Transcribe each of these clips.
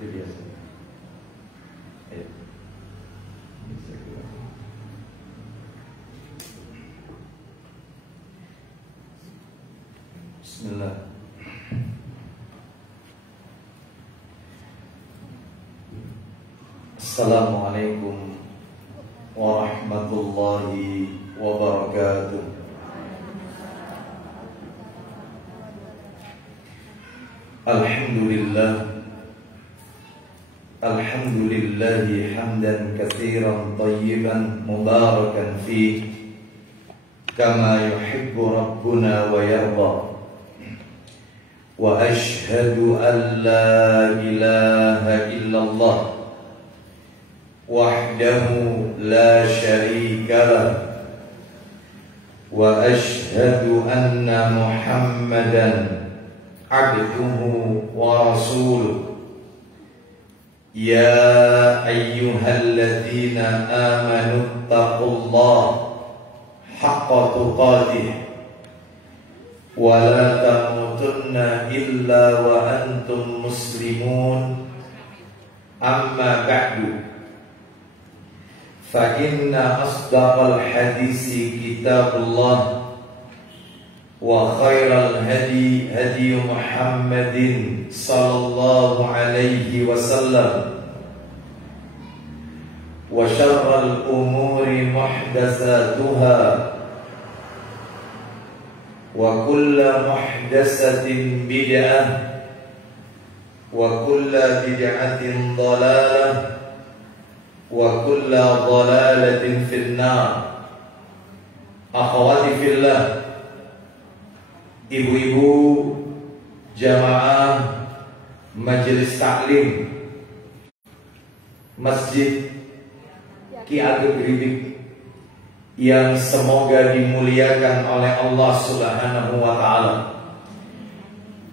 seperti biasa. Bismillah. Assalamualaikum warahmatullahi wabarakatuh. Alhamdulillah, alhamdulillahi hamdan katsiran tayyiban mubarakan fi kama yuhibbu rabbuna wa yarda. Wa ashhadu an la ilaha illallah wahdahu la syarika lah, wa ashhadu anna Muhammadan abduhu wa rasuluh. Ya ayyuhalladzina amanu taqullaha haqqa tuqatih wa la tamutunna illa wa antum muslimun. Amma ba'du, fa inna asdaqal hadisi kitabullah wa khairal hadi hadi Muhammadin sallallahu alaihi wasallam, wa syarral umuri muhdatsatuha, wa kullu muhdatsatin bid'ah, wa kullu bid'atin dhalalah, wa kullu dhalalatin finnar. Akhwati fillah, ibu-ibu jamaah majelis taklim Masjid Ki Ageng Gribik yang semoga dimuliakan oleh Allah Subhanahu wa ta'ala,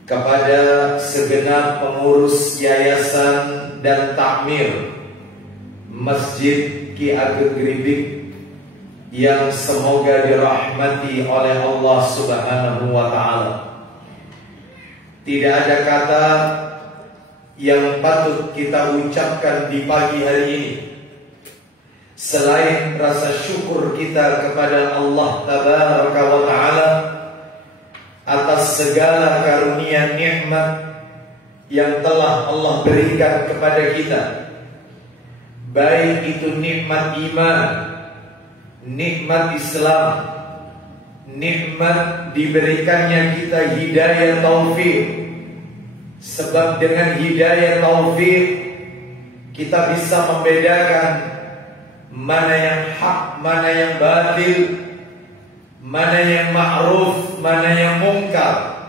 kepada segenap pengurus yayasan dan takmir Masjid Ki Ageng Gribik yang semoga dirahmati oleh Allah Subhanahu wa ta'ala. Tidak ada kata yang patut kita ucapkan di pagi hari ini selain rasa syukur kita kepada Allah Tabaraka wa ta'ala atas segala karunia nikmat yang telah Allah berikan kepada kita, baik itu nikmat iman, nikmat Islam, nikmat diberikannya kita hidayah taufik. Sebab dengan hidayah taufik kita bisa membedakan mana yang hak, mana yang batil, mana yang ma'ruf, mana yang mungkar,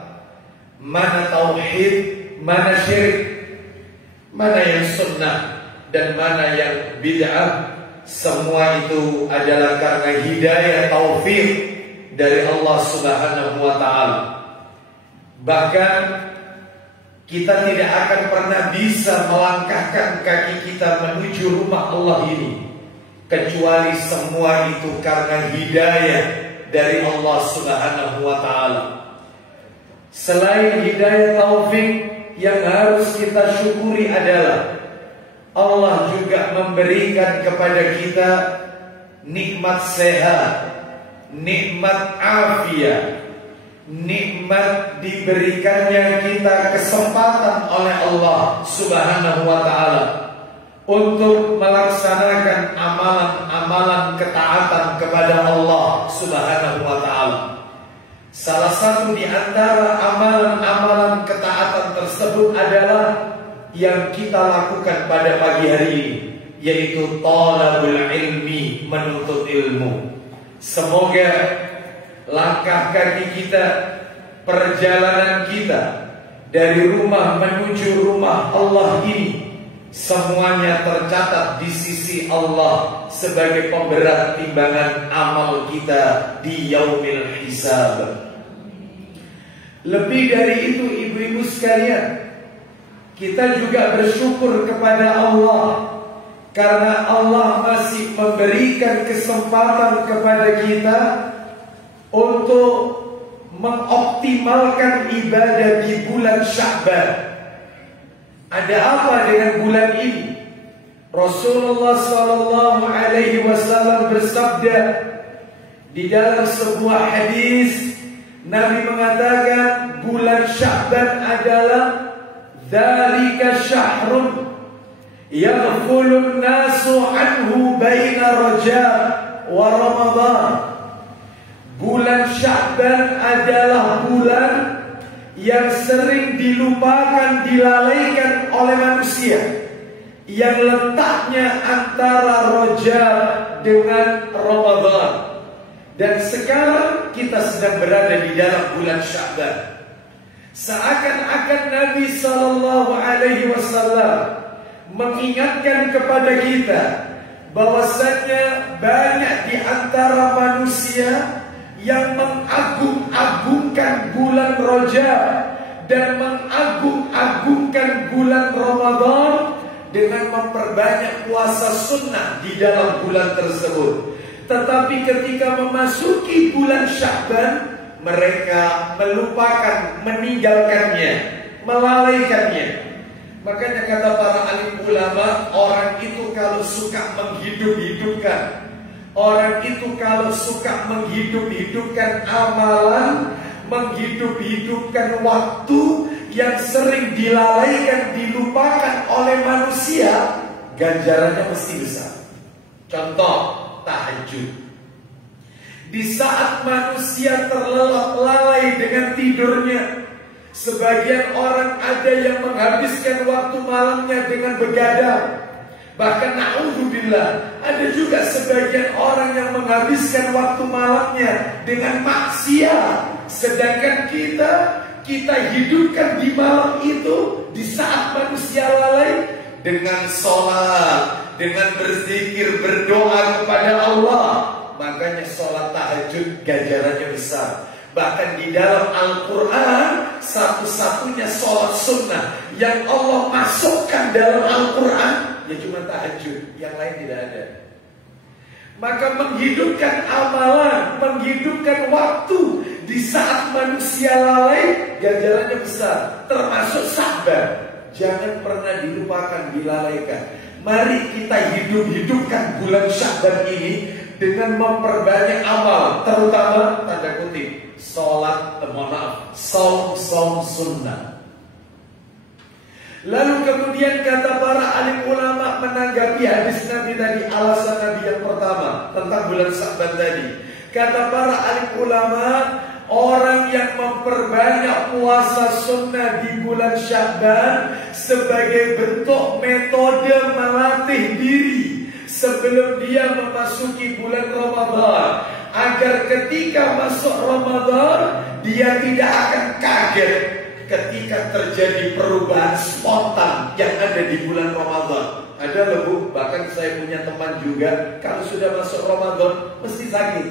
mana tauhid, mana syirik, mana yang sunnah, dan mana yang bid'ah. Semua itu adalah karena hidayah taufik dari Allah Subhanahu wa ta'ala. Bahkan kita tidak akan pernah bisa melangkahkan kaki kita menuju rumah Allah ini kecuali semua itu karena hidayah dari Allah Subhanahu wa ta'ala. Selain hidayah taufik, yang harus kita syukuri adalah Allah juga memberikan kepada kita nikmat sehat, nikmat afiat, nikmat diberikannya kita kesempatan oleh Allah Subhanahu wa ta'ala untuk melaksanakan amalan-amalan ketaatan kepada Allah Subhanahu wa ta'ala. Salah satu di antara amalan-amalan ketaatan tersebut adalah yang kita lakukan pada pagi hari ini, yaitu talabul ilmi, menuntut ilmu. Semoga langkah kaki kita, perjalanan kita dari rumah menuju rumah Allah ini, semuanya tercatat di sisi Allah sebagai pemberat timbangan amal kita di yaumil hisab. Lebih dari itu, ibu-ibu sekalian, kita juga bersyukur kepada Allah karena Allah masih memberikan kesempatan kepada kita untuk mengoptimalkan ibadah di bulan Sya'ban. Ada apa dengan bulan ini? Rasulullah sallallahu alaihi wasallam bersabda di dalam sebuah hadis, Nabi mengatakan bulan Sya'ban adalah dzalika syahrun yaghfulun nasu anhu baina Rajab wa Ramadan. Bulan Sya'ban adalah bulan yang sering dilupakan, dilalaikan oleh manusia, yang letaknya antara Rajab dengan Ramadan. Dan sekarang kita sedang berada di dalam bulan Sya'ban. Seakan-akan Nabi sallallahu alaihi wasallam mengingatkan kepada kita bahwasanya banyak di antara manusia yang mengagung-agungkan bulan Rajab dan mengagung-agungkan bulan Ramadan dengan memperbanyak puasa sunnah di dalam bulan tersebut. Tetapi ketika memasuki bulan Sya'ban, mereka melupakan, meninggalkannya, melalaikannya. Makanya kata para alim ulama, orang itu kalau suka menghidup-hidupkan, orang itu kalau suka menghidup-hidupkan amalan, menghidup-hidupkan waktu yang sering dilalaikan, dilupakan oleh manusia, ganjarannya mesti besar. Contoh, tahajud. Di saat manusia terlelap-lalai dengan tidurnya, sebagian orang ada yang menghabiskan waktu malamnya dengan begadang. Bahkan na'udzubillah, ada juga sebagian orang yang menghabiskan waktu malamnya dengan maksiat. Sedangkan kita hidupkan di malam itu, di saat manusia lalai, dengan sholat, dengan berzikir, berdoa kepada Allah. Makanya sholat tahajud ganjarannya besar. Bahkan di dalam Al-Quran, satu-satunya sholat sunnah yang Allah masukkan dalam Al-Quran, ya cuma tahajud, yang lain tidak ada. Maka menghidupkan amalan, menghidupkan waktu di saat manusia lalai, ganjarannya besar. Termasuk sabar, jangan pernah dilupakan, dilalaikan. Mari kita hidup-hidupkan bulan Sya'ban ini dengan memperbanyak amal, terutama tanda kutip saum sunnah. Lalu kemudian kata para alim ulama menanggapi hadis Nabi tadi, alasan Nabi yang pertama tentang bulan Sya'ban tadi. Kata para alim ulama, orang yang memperbanyak puasa sunnah di bulan Sya'ban sebagai bentuk metode melatih diri sebelum dia memasuki bulan Ramadan, agar ketika masuk Ramadan dia tidak akan kaget ketika terjadi perubahan spontan yang ada di bulan Ramadan. Ada loh, bahkan saya punya teman juga, kalau sudah masuk Ramadan mesti sakit.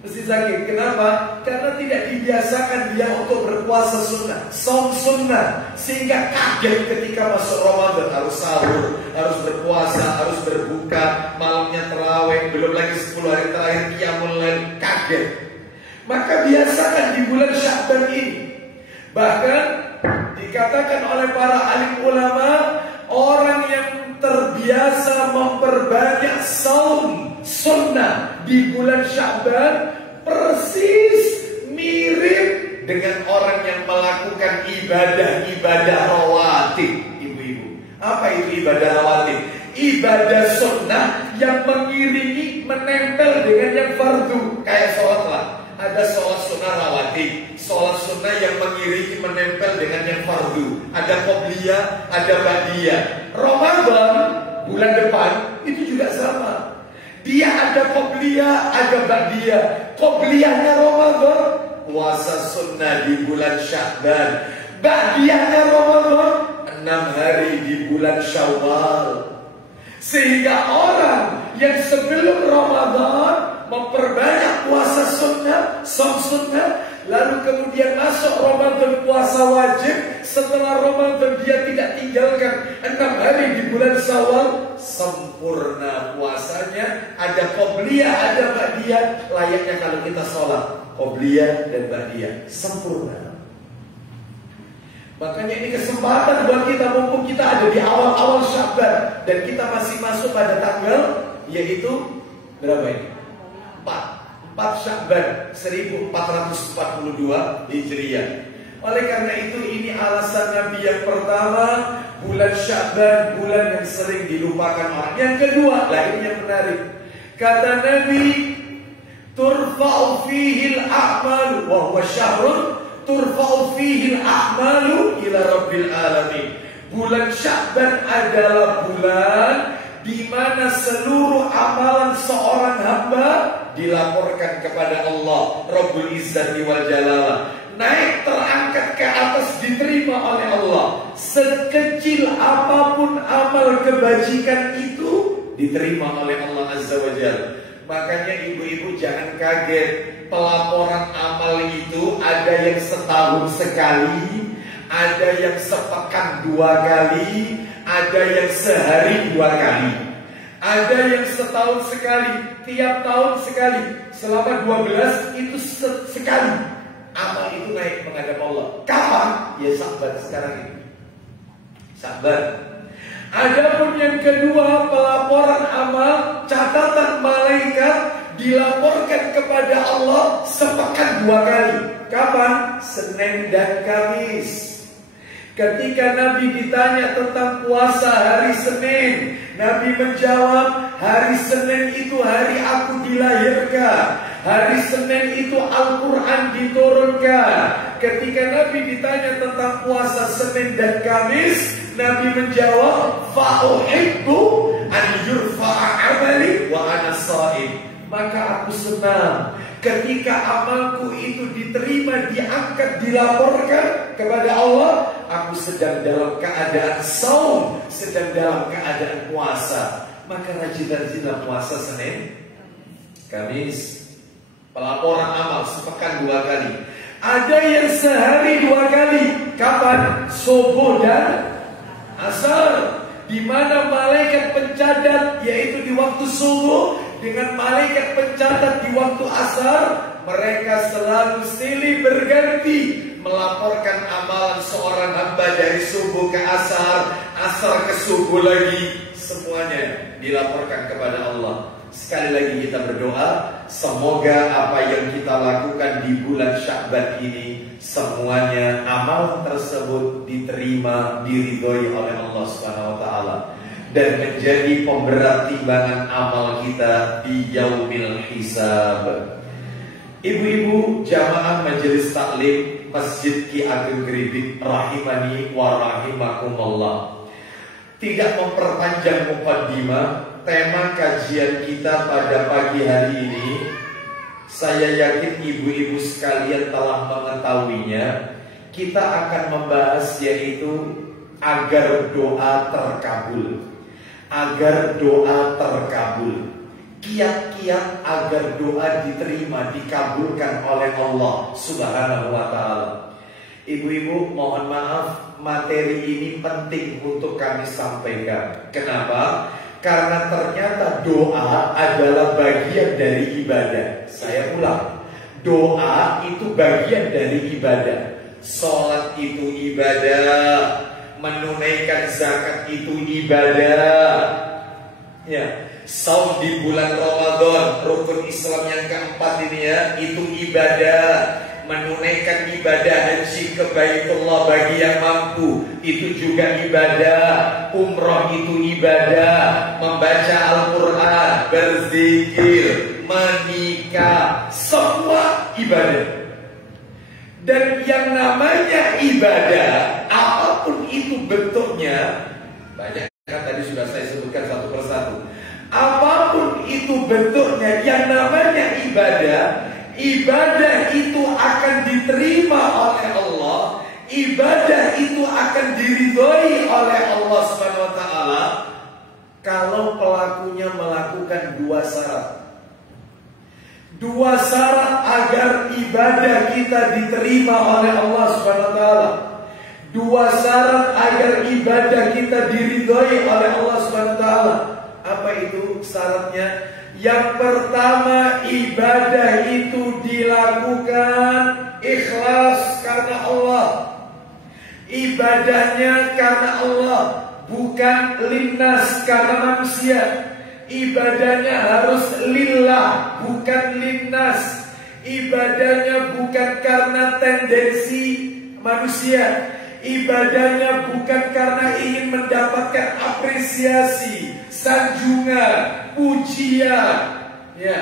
Mesti sakit. Kenapa? Karena tidak dibiasakan dia untuk berpuasa sunnah, saum sunnah, sehingga kaget ketika masuk Ramadan. Harus sahur, harus berpuasa, harus berbuka, malamnya tarawih, belum lagi 10 hari terakhir qiyamul lail, kaget. Maka biasakan di bulan Sya'ban ini. Bahkan dikatakan oleh para alim ulama, orang yang terbiasa memperbanyak saum sunnah di bulan Sya'ban persis mirip dengan orang yang melakukan ibadah-ibadah rawatib. Ibu-ibu, apa itu ibadah rawatib? Ibadah sunnah yang mengiringi, menempel dengan yang fardu. Kayak sholat lah, ada sholat sunnah rawatib, sholat sunnah yang mengiringi, menempel dengan yang fardu. Ada qobliyah, ada ba'diyah. Ramadan bulan depan itu juga sama. Dia ada qobliyah, ada ba'diyah. Qobliyahnya Ramadan, puasa sunnah di bulan Sya'ban. Ba'diyahnya Ramadan, 6 hari di bulan Syawal. Sehingga orang yang sebelum Ramadan memperbanyak puasa sunnah, saum sunnah, lalu kemudian masuk Ramadan puasa wajib, setelah Ramadan dia tidak tinggalkan 6 hari di bulan Syawal, sempurna puasanya. Ada qobliyah, ada ba'diyah. Layaknya kalau kita sholat, qobliyah dan ba'diyah, sempurna. Makanya ini kesempatan buat kita, mumpung kita di awal-awal Sya'ban dan kita masih masuk pada tanggal yaitu berapa ini? 4 Sya'ban 1442 Hijriah. Oleh karena itu ini alasan Nabi yang pertama, bulan Sya'ban, bulan yang sering dilupakan orang. Yang kedua, ini yang menarik. Kata Nabi, turfa'u fihi al-a'malu wa huwa syahrun turfa'u fihi al-a'malu ila rabbil alamin. Bulan Sya'ban adalah bulan di mana seluruh amalan seorang hamba dilaporkan kepada Allah Rabbul Izzati wal Jalalah, naik terangkat ke atas, diterima oleh Allah. Sekecil apapun amal kebajikan itu diterima oleh Allah Azza wa Jalla. Makanya ibu-ibu jangan kaget, pelaporan amal itu ada yang setahun sekali, ada yang sepekan 2 kali, ada yang sehari 2 kali, ada yang setahun sekali, tiap tahun sekali, selama 12 itu sekali. Amal itu naik menghadap Allah. Kapan? Ya Sya'ban sekarang ini. Sya'ban. Adapun yang kedua, pelaporan amal, catatan malaikat dilaporkan kepada Allah sepekan 2 kali. Kapan? Senin dan Kamis. Ketika Nabi ditanya tentang puasa hari Senin, Nabi menjawab, hari Senin itu hari aku dilahirkan, hari Senin itu Al-Quran diturunkan. Ketika Nabi ditanya tentang puasa Senin dan Kamis, Nabi menjawab, fa'uhibbu an yurfa'a amali wa ana sha'im. Maka aku senang ketika amalku itu diterima, diangkat, dilaporkan kepada Allah. Aku sedang dalam keadaan saum, sedang dalam keadaan puasa. Maka rajin-rajinlah puasa Senin, Kamis. Pelaporan amal sepekan 2 kali. Ada yang sehari 2 kali. Kapan? Subuh dan asar. Di mana malaikat pencatat, yaitu di waktu subuh, dengan malaikat pencatat di waktu asar, mereka selalu silih berganti melaporkan amalan seorang hamba dari subuh ke asar, asar ke subuh lagi, semuanya dilaporkan kepada Allah. Sekali lagi kita berdoa, semoga apa yang kita lakukan di bulan Sya'ban ini, semuanya amal tersebut diterima, diridhoi oleh Allah Subhanahu wa taala dan menjadi pemberat timbangan amal kita di yaumil hisab. Ibu-ibu jamaah majelis taklim Masjid Ki Ageng Gribik rahimani wa rahimakumullah. Tidak memperpanjang mukaddimah, tema kajian kita pada pagi hari ini, saya yakin ibu-ibu sekalian telah mengetahuinya. Kita akan membahas yaitu agar doa terkabul. Agar doa terkabul, kiat-kiat agar doa diterima, dikabulkan oleh Allah Subhanahu wa ta'ala. Ibu-ibu mohon maaf, materi ini penting untuk kami sampaikan. Kenapa? Karena ternyata doa adalah bagian dari ibadah. Saya ulang, doa itu bagian dari ibadah. Sholat itu ibadah, menunaikan zakat itu ibadah. Ya, saum di bulan Ramadan, rukun Islam yang keempat ini ya, itu ibadah. Menunaikan ibadah haji ke Baitullah bagi yang mampu, itu juga ibadah. Umroh itu ibadah. Membaca Al-Quran, berzikir, menikah, semua ibadah. Dan yang namanya ibadah, apapun itu bentuknya, banyak kan tadi sudah saya sebutkan satu persatu. Apapun itu bentuknya, yang namanya ibadah, ibadah itu akan diterima oleh Allah, ibadah itu akan diridhoi oleh Allah Subhanahu wa taala kalau pelakunya melakukan 2 syarat. 2 syarat agar ibadah kita diterima oleh Allah Subhanahu wa taala. 2 syarat agar ibadah kita diridhoi oleh Allah Subhanahu wa taala. Apa itu syaratnya? Yang pertama, ibadah itu dilakukan ikhlas karena Allah. Ibadahnya karena Allah, bukan linnas karena manusia. Ibadahnya harus lillah, bukan linnas. Ibadahnya bukan karena tendensi manusia. Ibadahnya bukan karena ingin mendapatkan apresiasi, sanjungan, pujian, ya,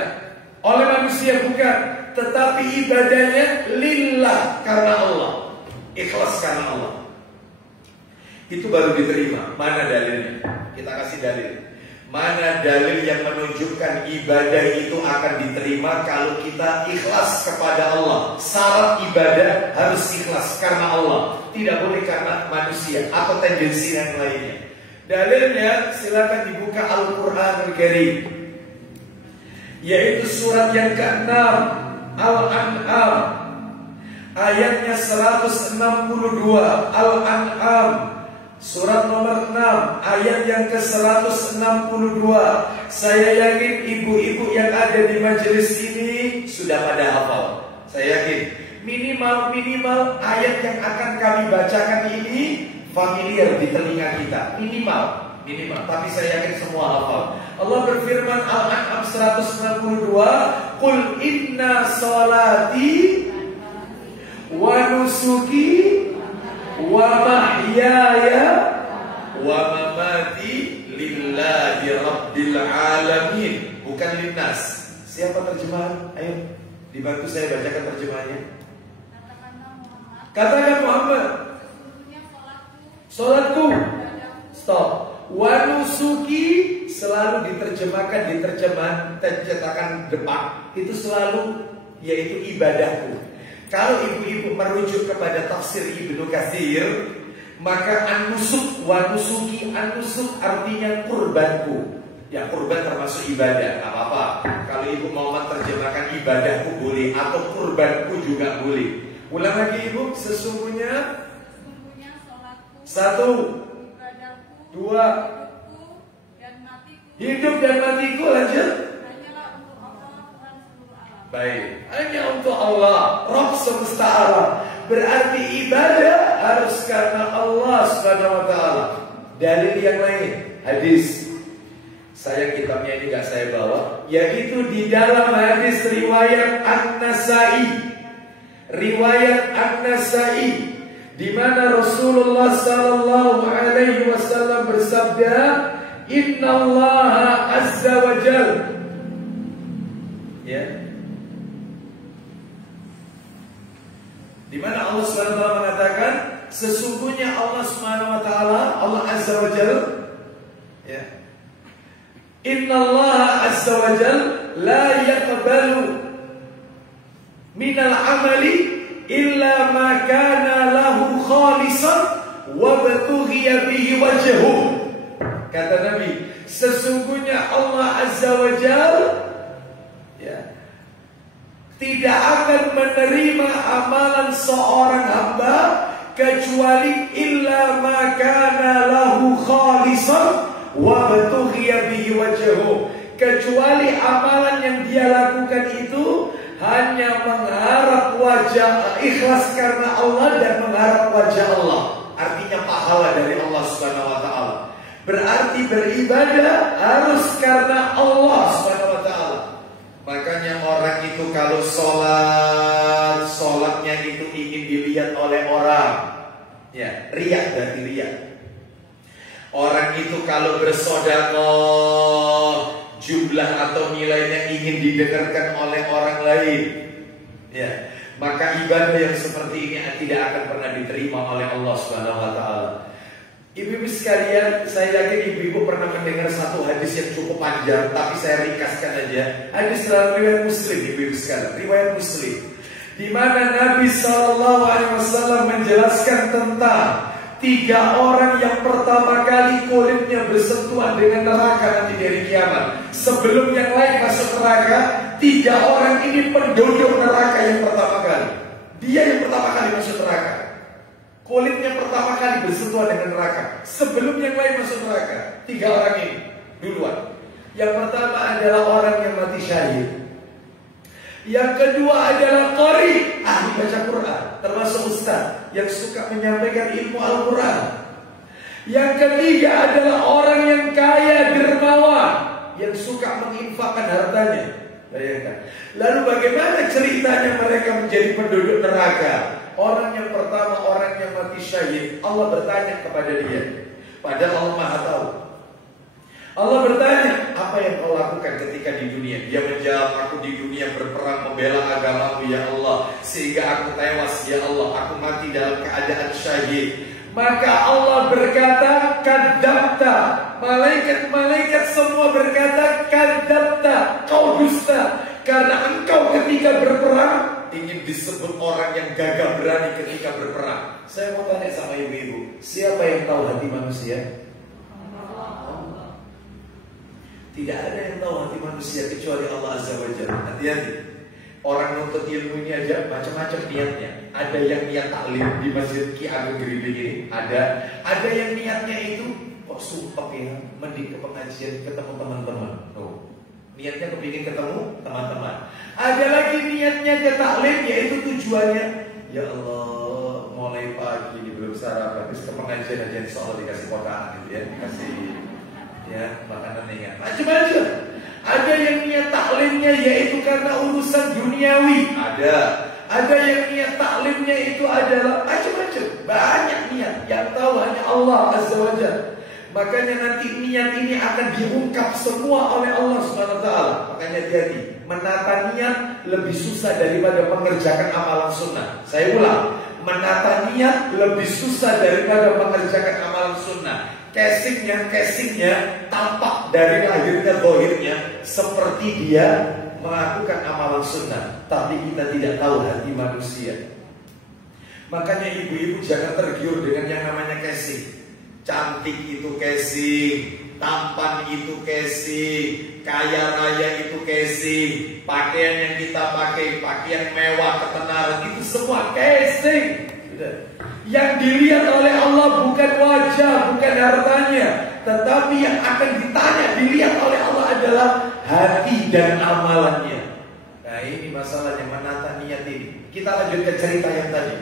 oleh manusia, bukan. Tetapi ibadahnya lillah, karena Allah, ikhlas karena Allah. Itu baru diterima. Mana dalilnya? Kita kasih dalil. Mana dalil yang menunjukkan ibadah itu akan diterima kalau kita ikhlas kepada Allah? Syarat ibadah harus ikhlas karena Allah, tidak boleh karena manusia atau tendensi yang lainnya. Dalilnya silakan dibuka Al-Qur'anul Karim, yaitu surat yang ke-6 Al-An'am, ayatnya 162. Al-An'am surat nomor 6 ayat yang ke-162. Saya yakin ibu-ibu yang ada di majelis ini sudah pada hafal. Saya yakin minimal ayat yang akan kami bacakan ini familiar di telinga kita. Minimal. Tapi saya yakin semua hafal. Allah berfirman Al-An'am 162, "Qul inna sholati wa nusuki wa mahyaya wa mamati lillahi rabbil alamin." Bukan linnas. Siapa terjemahan? Ayo dibantu saya bacakan terjemahannya. Katakan Muhammad. Salatku. Stop. Wa nusuki selalu diterjemahkan di terjemahan cetakan depan itu selalu yaitu ibadahku. Kalau ibu-ibu merujuk kepada tafsir Ibnu Katsir, maka an-nusuk wa nusuki, an-nusuk artinya kurbanku. Ya, kurban termasuk ibadah, enggak apa-apa. Kalau ibu mau menerjemahkan ibadahku boleh atau kurbanku juga boleh. Ulang lagi ibu, sesungguhnya sholatku, 1, 2, hidup dan matiku, lanjut. Baik, hanya untuk Allah, Rabb semesta alam. Berarti ibadah harus karena Allah Subhanahu wa taala. Dalil yang lain, hadis. Saya kitabnya ini gak saya bawa, yaitu di dalam hadis riwayat An-Nasa'i. Riwayat An-Nasa'i di mana Rasulullah sallallahu alaihi wasallam bersabda, "Innallaha azza wa jalla." Ya. Di mana Allah Subhanahu wa taala mengatakan, sesungguhnya Allah Subhanahu wa taala, Allah Azza wa Jalla, ya. Innallaha Azza wa Jalla la yaqbalu minal amali illa ma kana lahu khalisan wa batughiya bihi wajhuhu. Kata Nabi, sesungguhnya Allah Azza wa Jalla, ya, tidak akan menerima amalan seorang hamba kecuali illa ma kana lahu khalisan wa batughiya bihi wajhuhu, kecuali amalan yang dia lakukan itu hanya mengharap wajah, ikhlas karena Allah dan mengharap wajah Allah, artinya pahala dari Allah Subhanahu wa taala. Berarti beribadah harus karena Allah Subhanahu wa taala. Makanya orang itu kalau sholatnya itu ingin dilihat oleh orang, ya, riya berarti riya. Orang itu kalau bersedekah, jumlah atau nilainya ingin didengarkan oleh orang lain, ya, maka ibadah yang seperti ini tidak akan pernah diterima oleh Allah Subhanahu wa taala. Ibu-ibu sekalian, saya yakin ibu-ibu pernah mendengar satu hadis yang cukup panjang, tapi saya ringkaskan aja. Hadis dalam riwayat Muslim, ibu-ibu sekalian, riwayat Muslim, di mana Nabi SAW menjelaskan tentang 3 orang yang pertama kali kulitnya bersentuhan dengan neraka nanti dari kiamat. Sebelum yang lain masuk neraka, 3 orang ini penduduk neraka yang pertama kali. Dia yang pertama kali masuk neraka. Kulitnya pertama kali bersentuhan dengan neraka sebelum yang lain masuk neraka. 3 orang ini duluan. Yang pertama adalah orang yang mati syahid. Yang kedua adalah qari, ahli baca Quran, termasuk ustaz yang suka menyampaikan ilmu Al-Quran. Yang ketiga adalah orang yang kaya dermawan, yang suka menginfakkan hartanya. Bayangkan. Lalu bagaimana ceritanya mereka menjadi penduduk neraka? Orang yang pertama, orang yang mati syahid, Allah bertanya kepada dia. Padahal Allah Maha tahu. Allah bertanya, apa yang kau lakukan ketika di dunia? Dia menjawab, aku di dunia berperang membela agamamu ya Allah, sehingga aku tewas ya Allah, aku mati dalam keadaan syahid. Maka Allah berkata, kadzabta. Malaikat-malaikat semua berkata, kadzabta, kau dusta. Karena engkau ketika berperang ingin disebut orang yang gagah berani ketika berperang. Saya mau tanya sama ibu-ibu, siapa yang tahu hati manusia? Tidak ada yang tahu hati manusia kecuali Allah Azza wa Jalla. Hati-hati. Orang nuntut ilmu ini aja macam-macam niatnya. Ada yang niat taklim di Masjid Ki Ageng Gerimbing ini, ada yang niatnya itu kok sumpah ya, mending ke pengajian ketemu teman-teman. Oh, niatnya kepingin ketemu teman-teman. Ada lagi niatnya ke taklim, yaitu tujuannya, ya Allah, mulai pagi ini belum sarapan, terus ke pengajian aja insya Allah dikasih kotaan gitu ya, dikasih ya makanan ringan, macam-macam. Ada yang niat taklimnya yaitu karena urusan duniawi, ada yang niat taklimnya itu adalah macam-macam, banyak niat, yang tahu hanya Allah Azza wa Jalla. Makanya nanti niat ini akan diungkap semua oleh Allah Subhanahu wa taala. Makanya hati-hati, menata niat lebih susah daripada mengerjakan amalan sunnah. Saya ulang, menata niat lebih susah daripada mengerjakan amalan sunnah. Casingnya tampak dari lahirnya, dohirnya seperti dia melakukan amalan sunnah, tapi kita tidak tahu hati manusia. Makanya ibu-ibu jangan tergiur dengan yang namanya casing. Cantik itu casing, tampan itu casing, kaya raya itu casing, pakaian yang kita pakai, pakaian mewah, ketenaran, itu semua casing. Yang dilihat oleh Allah bukan wajah, bukan hartanya, tetapi yang akan ditanya, dilihat oleh Allah adalah hati dan amalannya. Nah ini masalahnya, menata niat ini. Kita lanjutkan cerita yang tadi.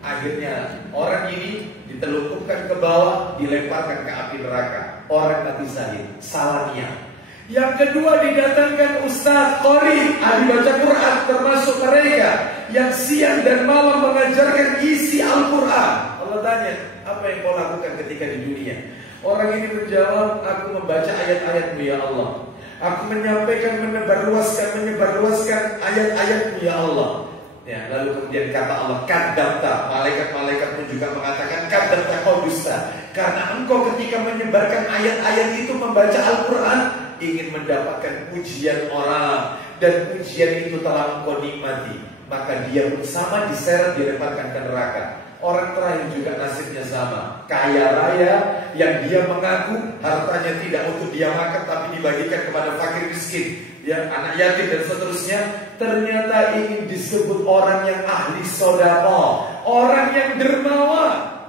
Akhirnya orang ini ditelukupkan ke bawah, dilemparkan ke api neraka. Orang mati syahid, salah niat. Yang kedua didatangkan ustaz, qori, ahli baca Quran, termasuk mereka yang siang dan malam mengajarkan isi Al-Quran. Allah tanya, apa yang kau lakukan ketika di dunia? Orang ini menjawab, aku membaca ayat-ayatmu ya Allah. Aku menyampaikan, menyebarluaskan ayat-ayatmu ya Allah. Ya, lalu kemudian kata Allah, kadzabta. Malaikat-malaikat pun juga mengatakan, kadzabta, kau dusta. Karena engkau ketika menyebarkan ayat-ayat itu, membaca Al-Quran, ingin mendapatkan pujian orang, dan pujian itu telah engkau nikmati, maka dia pun sama diseret, dilemparkan ke neraka. Orang terakhir juga nasibnya sama, kaya raya yang dia mengaku hartanya tidak untuk dia makan, tapi dibagikan kepada fakir miskin, ya, anak yatim dan seterusnya. Ternyata ingin disebut orang yang ahli sedekah, orang yang dermawan.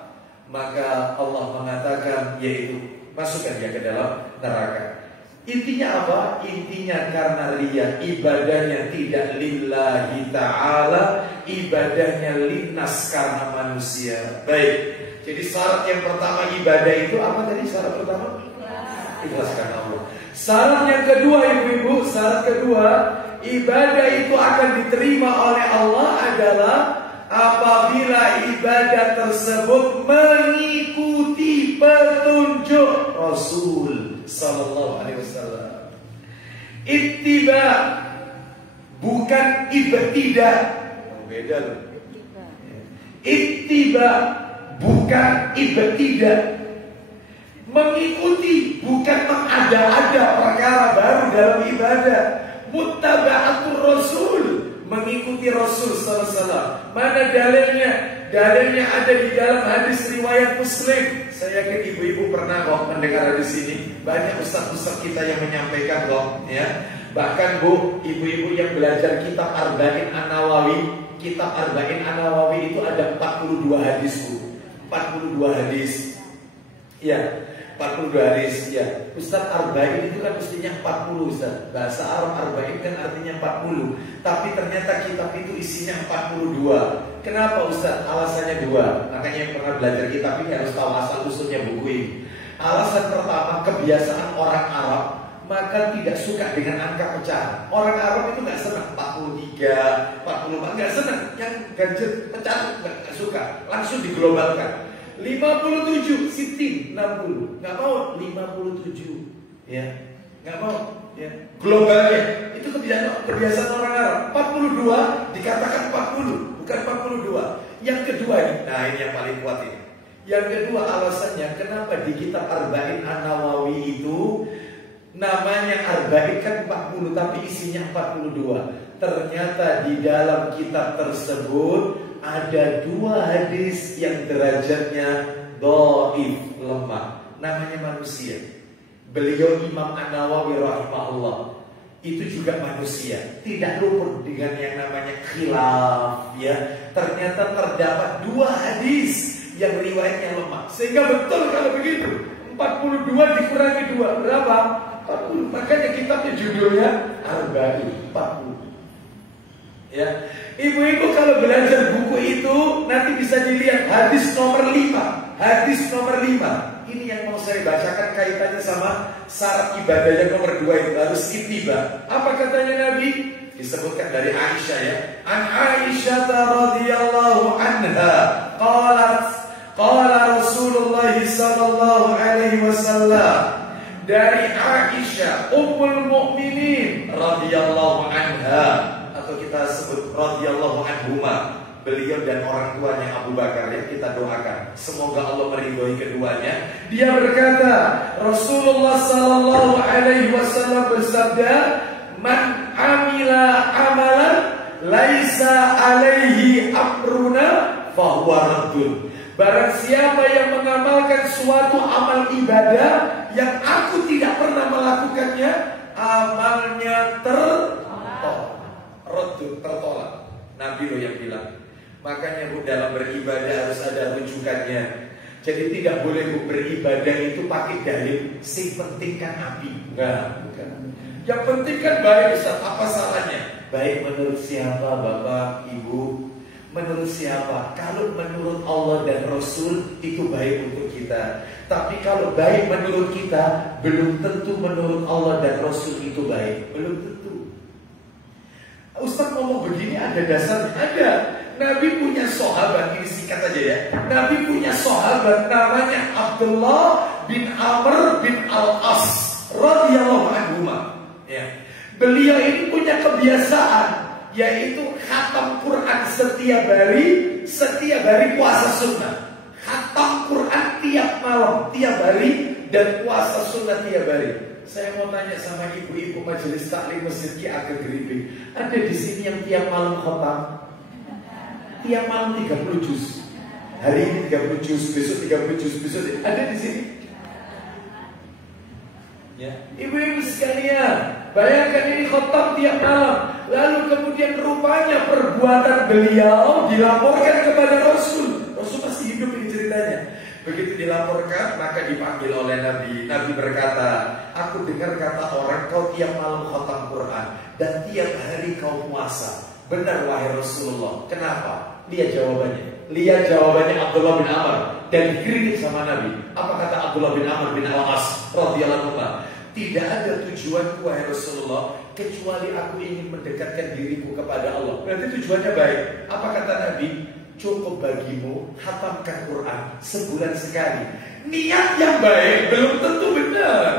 Maka Allah mengatakan, yaitu masukkan dia ke dalam neraka. Intinya apa? Intinya karena riya, ibadahnya tidak lillahi ta'ala, ibadahnya linnas, karena manusia. Baik, jadi syarat yang pertama ibadah itu apa tadi? Syarat pertama? Ikhlas karena Allah. Syarat yang kedua ibu-ibu, syarat kedua ibadah itu akan diterima oleh Allah adalah apabila ibadah tersebut mengikuti petunjuk Rasul Sallallahu Alaihi Wasallam. Ittiba, bukan ibtidah. Beda loh. Ittiba, bukan ibtidah. Mengikuti, bukan mengada-ada perkara baru dalam ibadah. Muttaba'atur Rasul, mengikuti Rasul Sallallahu Alaihi Wasallam. Mana dalilnya? Dalilnya ada di dalam hadis riwayat Muslim. Saya yakin ibu-ibu pernah kok mendengar hadis ini. Banyak ustaz-ustaz kita yang menyampaikan kok, ya. Bahkan Bu, ibu-ibu yang belajar kitab Arba'in An-Nawawi, kitab Arba'in An-Nawawi itu ada 42 hadis, Bu. 42 hadis. Ya, 42 hadis, ya. Ustaz Arba'in itu kan mestinya 40, Ustaz. Bahasa Arab Arba'in kan artinya 40. Tapi ternyata kitab itu isinya 42. Kenapa Ustaz? Alasannya dua. Makanya yang pernah belajar kitab ini harus tahu asal usulnya buku ini. Alasan pertama, kebiasaan orang Arab maka tidak suka dengan angka pecahan. Orang Arab itu nggak senang 43, 44, nggak senang. Yang ganjil pecahan nggak suka, langsung diglobalkan. 57, Siti 60, nggak mau 57, ya, nggak mau, ya. Globalnya itu kebiasaan orang Arab. 42 dikatakan 40, bukan 42. Yang kedua ini, nah ini yang paling kuat ini. Yang kedua alasannya kenapa di kitab Arba'in An-Nawawi itu namanya Arba'in kan 40 tapi isinya 42. Ternyata di dalam kitab tersebut ada dua hadis yang derajatnya dhaif, lemah. Namanya manusia. Beliau Imam An-Nawawi rahimahullah itu juga manusia, tidak luput dengan yang namanya khilaf, ya. Ternyata terdapat dua hadis yang riwayatnya lemah. Sehingga betul kalau begitu 42 dikurangi 2 berapa? 40. Makanya kitabnya judulnya Arba'in 40. Ya, ibu-ibu kalau belajar buku itu nanti bisa dilihat hadis nomor 5. Hadis nomor 5. Ini yang mau saya bacakan kaitannya sama syarat ibadah yang nomor 2 itu harus ittiba. Apa katanya Nabi? Disebutkan dari Aisyah, ya. An Aisyah radhiyallahu anha qalat qala Rasulullah sallallahu alaihi wasallam. Dari Aisyah ummul mukminin radhiyallahu anha, atau kita sebut radhiyallahu anhuma, beliau dan orang tuanya Abu Bakar, yang kita doakan semoga Allah meridhoi keduanya. Dia berkata, Rasulullah sallallahu alaihi wasallam bersabda, "Man amila amalan laisa alaihi amruna fahuwa raddun." Barang siapa yang mengamalkan suatu amal ibadah yang aku tidak pernah melakukannya, amalnya tertolak. Nabi loh yang bilang. Makanya Bu, dalam beribadah harus ada rujukannya. Jadi tidak boleh Bu beribadah itu pakai dalil sing penting kan api. Enggak, bukan. Yang penting kan baik, Ustaz. Apa salahnya? Baik menurut siapa, Bapak, Ibu? Menurut siapa? Kalau menurut Allah dan Rasul itu baik untuk kita. Tapi kalau baik menurut kita, belum tentu menurut Allah dan Rasul itu baik. Belum tentu. Ustaz ngomong begini ada dasarnya? Ada. Nabi punya sahabat, ini singkat aja ya. Nabi punya sahabat namanya Abdullah bin Amr bin Al-As radhiyallahu anhu. Ya. Beliau ini punya kebiasaan, yaitu khatam Quran setiap hari puasa sunnah. Khatam Quran tiap malam, tiap hari, dan puasa sunnah tiap hari. Saya mau tanya sama ibu-ibu majelis taklim Masjid Ki Ageng Gerimping, ada di sini yang tiap malam khatam? Tiap malam 30 juz. Hari ini 30 juz, besok 30 juz, besok ada di sini. Ya. Ibu-ibu sekalian, bayangkan ini khatam tiap malam. Lalu kemudian rupanya perbuatan beliau dilaporkan kepada Rasul. Rasul masih hidup ini ceritanya. Begitu dilaporkan, maka dipanggil oleh Nabi. Nabi berkata, aku dengar kata orang kau tiap malam khatam Quran dan tiap hari kau puasa. Benar wahai Rasulullah. Kenapa? Lihat jawabannya. Lihat jawabannya Abdullah bin Amr dan dikritik sama Nabi. Apa kata Abdullah bin Amr bin Al-As radhiyallahu anhu? Tidak ada tujuanku wahai Rasulullah kecuali aku ingin mendekatkan diriku kepada Allah. Berarti tujuannya baik. Apa kata Nabi? Cukup bagimu khatamkan Quran sebulan sekali. Niat yang baik belum tentu benar.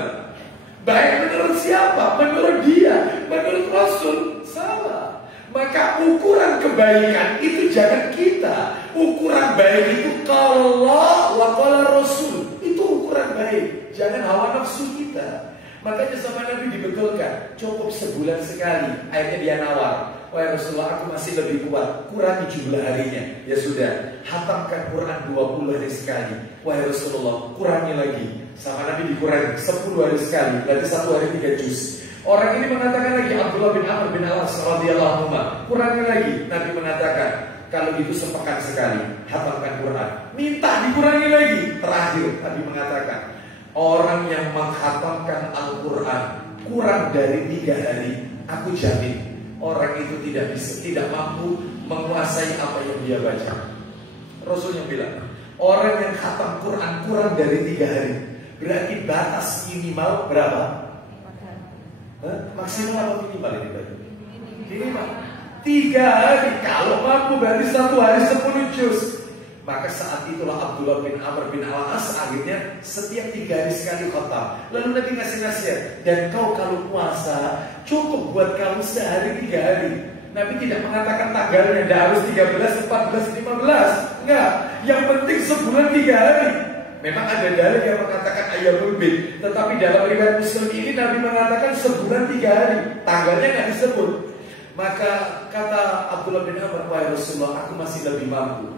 Baik menurut siapa? Menurut dia, menurut Rasul salah. Maka ukuran kebaikan itu jangan kita. Ukuran baik itu kalau Allah wa qala Rasul. Itu ukuran baik. Jangan hawa nafsu kita. Makanya sama Nabi dibetulkan, cukup sebulan sekali. Akhirnya dia nawar, wahai Rasulullah, aku masih lebih kuat, kurangi jumlah harinya. Ya sudah, hatamkan Quran 20 hari sekali. Wahai Rasulullah, kurangi lagi. Sama Nabi dikurangi 10 hari sekali. Berarti 1 hari 3 juz. Orang ini mengatakan lagi, Abdullah bin Amr bin Al-As radhiyallahu anhu, kurangi lagi. Nabi mengatakan, kalau itu sepekan sekali, hatamkan Quran. Minta dikurangi lagi. Terakhir Nabi mengatakan, orang yang menghatamkan Al-Quran kurang dari 3 hari, aku jamin orang itu tidak mampu menguasai apa yang dia baca. Rasulnya bilang, orang yang khatam Quran kurang dari 3 hari, berarti batas minimal berapa? Maksimal atau minimal ini tadi? Minimal 3 hari. Kalau mampu berarti 1 hari 10 juz. Maka saat itulah Abdullah bin Amr bin Al-As akhirnya setiap 3 hari sekali khatam. Lalu Nabi ngasih nasihat, dan kau kalau puasa cukup buat kamu sehari 3 hari. Nabi tidak mengatakan tanggalnya, tidak harus 13, 14, 15. Enggak, yang penting sebulan 3 hari. Memang ada dalil yang mengatakan ayyamul bid, tetapi dalam riwayat Muslim ini Nabi mengatakan sebulan 3 hari. Tanggalnya nggak disebut. Maka kata Abdullah bin Amr, wahai Rasulullah, aku masih lebih mampu.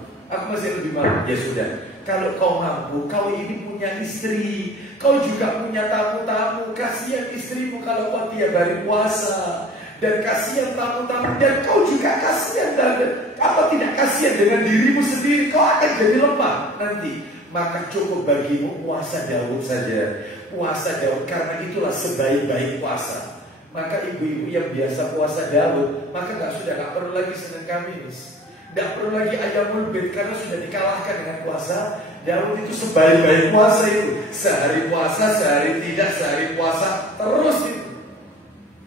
Ya sudah, kalau kau mampu, kau ini punya istri, kau juga punya tamu-tamu. Kasihan istrimu kalau kau tiap hari puasa, dan kasihan tamu-tamu, dan kau juga kasihan tidak kasihan dengan dirimu sendiri, kau akan jadi lemah nanti. Maka cukup bagimu puasa Daud saja. Puasa Daud, karena itulah sebaik-baik puasa. Maka ibu-ibu yang biasa puasa Daud, maka nggak perlu lagi Senin Kamis, nggak perlu lagi Ayyamul Bid, karena sudah dikalahkan dengan puasa Daud. Itu sebaik-baik puasa itu. Sehari puasa, sehari tidak, sehari puasa terus itu.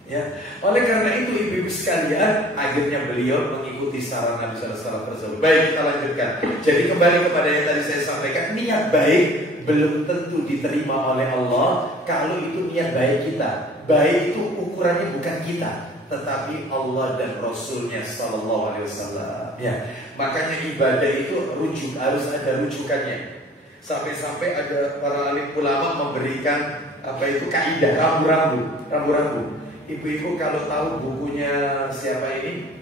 Ya, oleh karena itu ibu-ibu sekalian, akhirnya beliau mengikuti saran Nabi SAW tersebut. Baik, kita lanjutkan. Jadi kembali kepada yang tadi saya sampaikan, niat baik belum tentu diterima oleh Allah kalau itu niat baik kita. Baik itu ukurannya bukan kita, tetapi Allah dan Rasulnya Sallallahu Alaihi Wasallam. Ya, makanya ibadah itu harus ada rujukannya. Sampai-sampai ada para alim ulama memberikan kaidah rambu-rambu. Ibu-ibu kalau tahu bukunya siapa ini,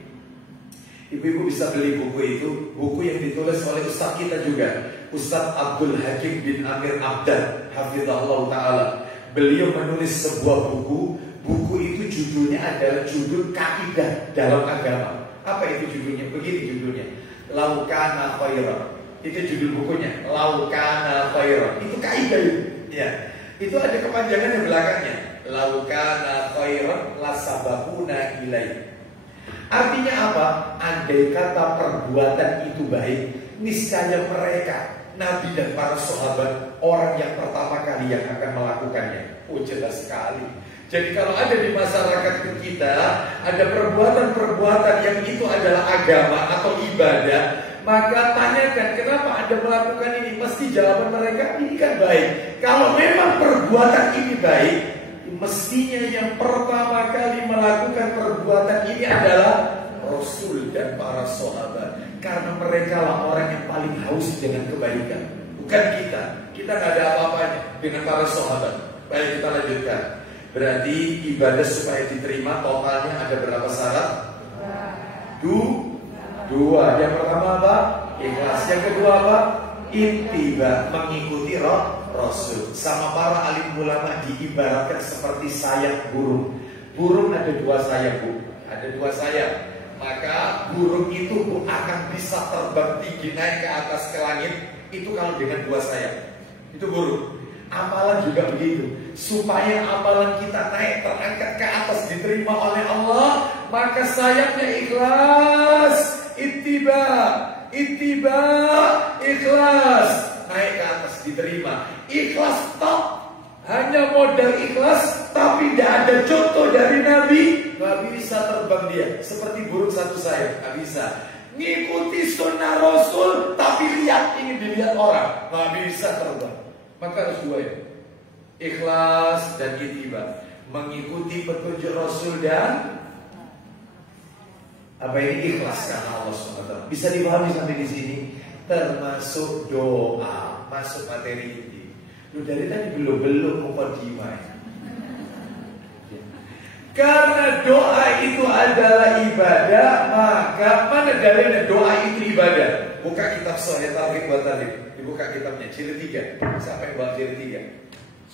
ibu-ibu bisa beli buku itu. Buku yang ditulis oleh ustaz kita juga, Ustaz Abdul Hakim bin Amir Abdan, hafizahullah ta'ala. Beliau menulis sebuah buku. Buku itu judulnya adalah judul kaidah dalam agama. Apa itu judulnya? Begini judulnya, Laukana Khairan. Itu judul bukunya, Laukana Khairan. Itu kaidah itu. Ya, itu ada kepanjangan di belakangnya. Laukana khairan lasabaquna ilaih. Artinya apa? Andai kata perbuatan itu baik, niscaya mereka, Nabi dan para sahabat, orang yang pertama kali yang akan melakukannya. Oh, jelas sekali. Jadi kalau ada di masyarakat kita ada perbuatan-perbuatan yang itu adalah agama atau ibadah, maka tanyakan kenapa Anda melakukan ini. Mesti jawaban mereka, ini kan baik. Kalau memang perbuatan ini baik, mestinya yang pertama kali melakukan perbuatan ini adalah Rasul dan para sahabat, karena mereka lah orang yang paling haus dengan kebaikan, bukan kita. Kita nggak ada apa-apanya dengan para sahabat. Baik, kita lanjutkan. Berarti ibadah supaya diterima totalnya ada berapa syarat? Dua. Yang pertama apa? Ikhlas. Yang kedua apa? Ittiba, mengikuti Rasul. Sama para alim ulama diibaratkan seperti sayap burung. Burung ada 2 sayap, Bu. Ada 2 sayap. Maka burung itu akan bisa terbang tinggi naik ke atas ke langit. Itu kalau dengan 2 sayap. Itu burung. Amalan juga begitu. Supaya amalan kita naik terangkat ke atas diterima oleh Allah, maka sayapnya ikhlas, ittiba, ikhlas, naik ke atas diterima. Ikhlas top, hanya modal ikhlas, tapi tidak ada contoh dari Nabi, nggak bisa terbang dia seperti burung 1 sayap, nggak bisa. Ngikuti sunnah Rasul, tapi ingin dilihat orang, nggak bisa terbang. Maka harus 2 ya, ikhlas dan ittiba, mengikuti petunjuk Rasul dan ikhlas karena Allah SWT. Bisa dipahami sampai di sini, termasuk doa, masuk materi inti. Lu dari tadi belum mukadimah. Karena doa itu adalah ibadah, maka mana dalilnya doa itu ibadah? Buka kitab Sahih Targhib wa Tarhib, dibuka kitabnya jilid 3. Siapa yang bawa jilid 3?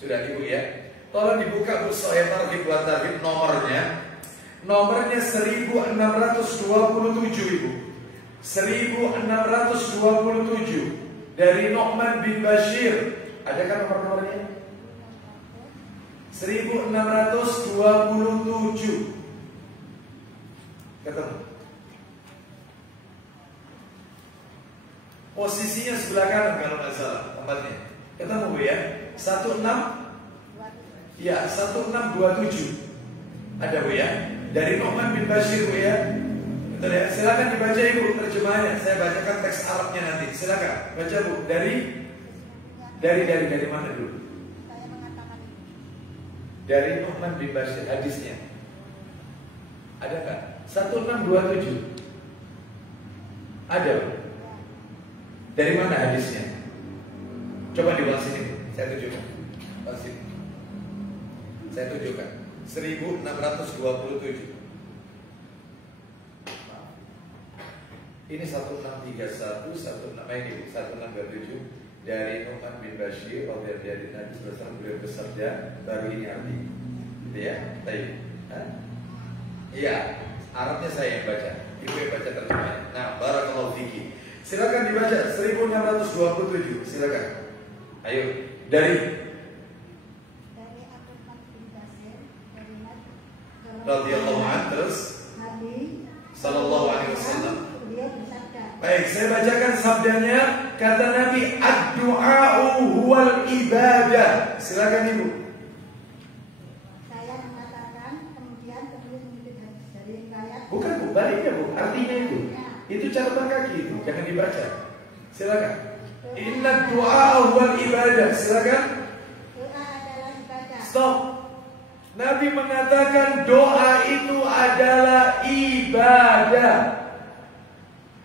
Sudah Ibu ya? Tolong dibuka buku Sahih Targhib wa Tarhib, nomornya 1627 Ibu. 1627 dari Nu'man bin Bashir. Adakah nomor-nomornya? 1627. posisinya sebelah kanan kalau nggak salah tempatnya. Ketemu Bu ya? 16 ya 1627 ada Bu ya? Dari Nu'man bin Bashir Bu ya? Betul ya? Silakan dibaca Ibu terjemahannya. Saya bacakan teks Arabnya nanti. Silakan baca Bu. Dari mana dulu? Dari Nu'man bin Bashir hadisnya. Ada kan? 1627 ada. Dari mana hadisnya? Coba di bawah sini, saya tunjukkan. Saya tunjukkan. 1627. Ini 1631, 1627 dari Nu'man bin Bashir radhiyallahu anhu. Nabi sallallahu alaihi wasallam beliau bersabda, baru ini arti. Gitu ya? Baik. Iya, Arabnya saya yang baca. Ibu yang baca terjemahnya. Nah, barakallahu fiki. Silakan dibaca 1627. Silakan. Ayo, dari radhiyallahu anhu terus Nabi sallallahu alaihi wasallam. Baik, saya bacakan sabdanya. Kata Nabi, ad-du'a'u huwal ibadah. Silakan Ibu. Saya mengatakan kemudian dari ayat. Bukan Bu, baliknya Bu, artinya itu. Itu catatan kaki itu, jangan dibaca. Silakan. Inna du'a wal ibadah. Silakan. Doa adalah ibadah. Stop. Nabi mengatakan doa itu adalah ibadah.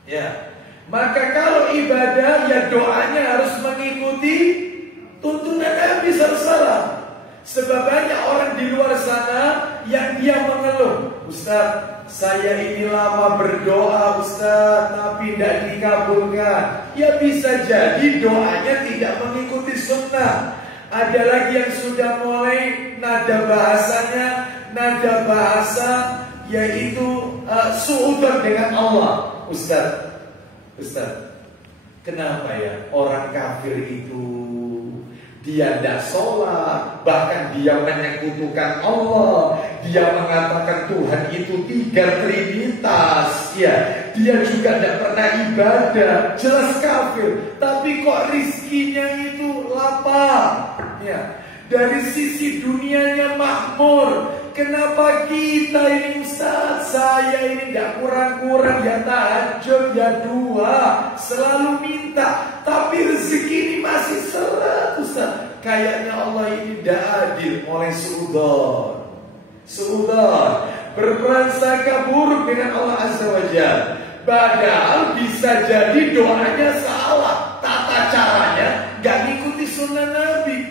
Ya. Maka kalau ibadah ya doanya harus mengikuti tuntunan Nabi SAW. Sebab banyak orang di luar sana yang dia mengeluh, Ustaz, saya ini lama berdoa Ustaz, tapi tidak dikabulkan. Ya bisa jadi doanya tidak mengikuti sunnah. Ada lagi yang sudah mulai nada bahasa yaitu suudzon dengan Allah. Ustaz, kenapa ya orang kafir itu dia tidak sholat, bahkan dia menyekutukan Allah, dia mengatakan Tuhan itu 3 trinitas, ya, dia juga tidak pernah ibadah, jelas kafir, tapi kok rizkinya itu lapar, ya, dari sisi dunianya makmur. Kenapa kita ini Ustaz, saya ini tidak kurang-kurang ya tahajud ya dua, selalu minta, tapi rezeki ini masih seret Ustaz. Kayaknya Allah ini tidak adil, mulai suudzon, berprasangka buruk dengan Allah Azza wa Jalla. Padahal bisa jadi doanya salah, tata caranya gak ngikuti sunnah Nabi.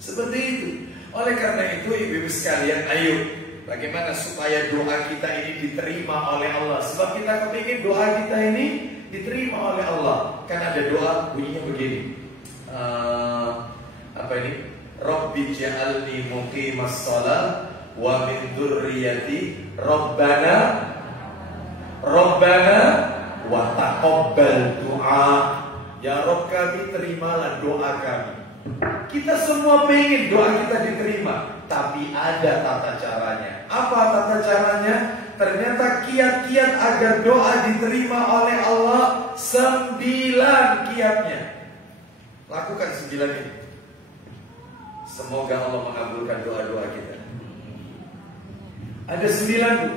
Seperti itu. Oleh karena itu ibu-ibu sekalian, ayo bagaimana supaya doa kita ini diterima oleh Allah. Sebab kita kepingin doa kita ini diterima oleh Allah. Kan ada doa bunyinya begini, apa ini? Rabbi ja'alni muqimas shalah wa min dzurriyyati Rabbana wa taqabbal du'a. Ya Rabb kami, terimalah doa kami. Kita semua pengen doa kita diterima, tapi ada tata caranya. Apa tata caranya? Ternyata kiat-kiat agar doa diterima oleh Allah 9 kiatnya. Lakukan 9 ini. Semoga Allah mengabulkan doa-doa kita. Ada 9 Bu.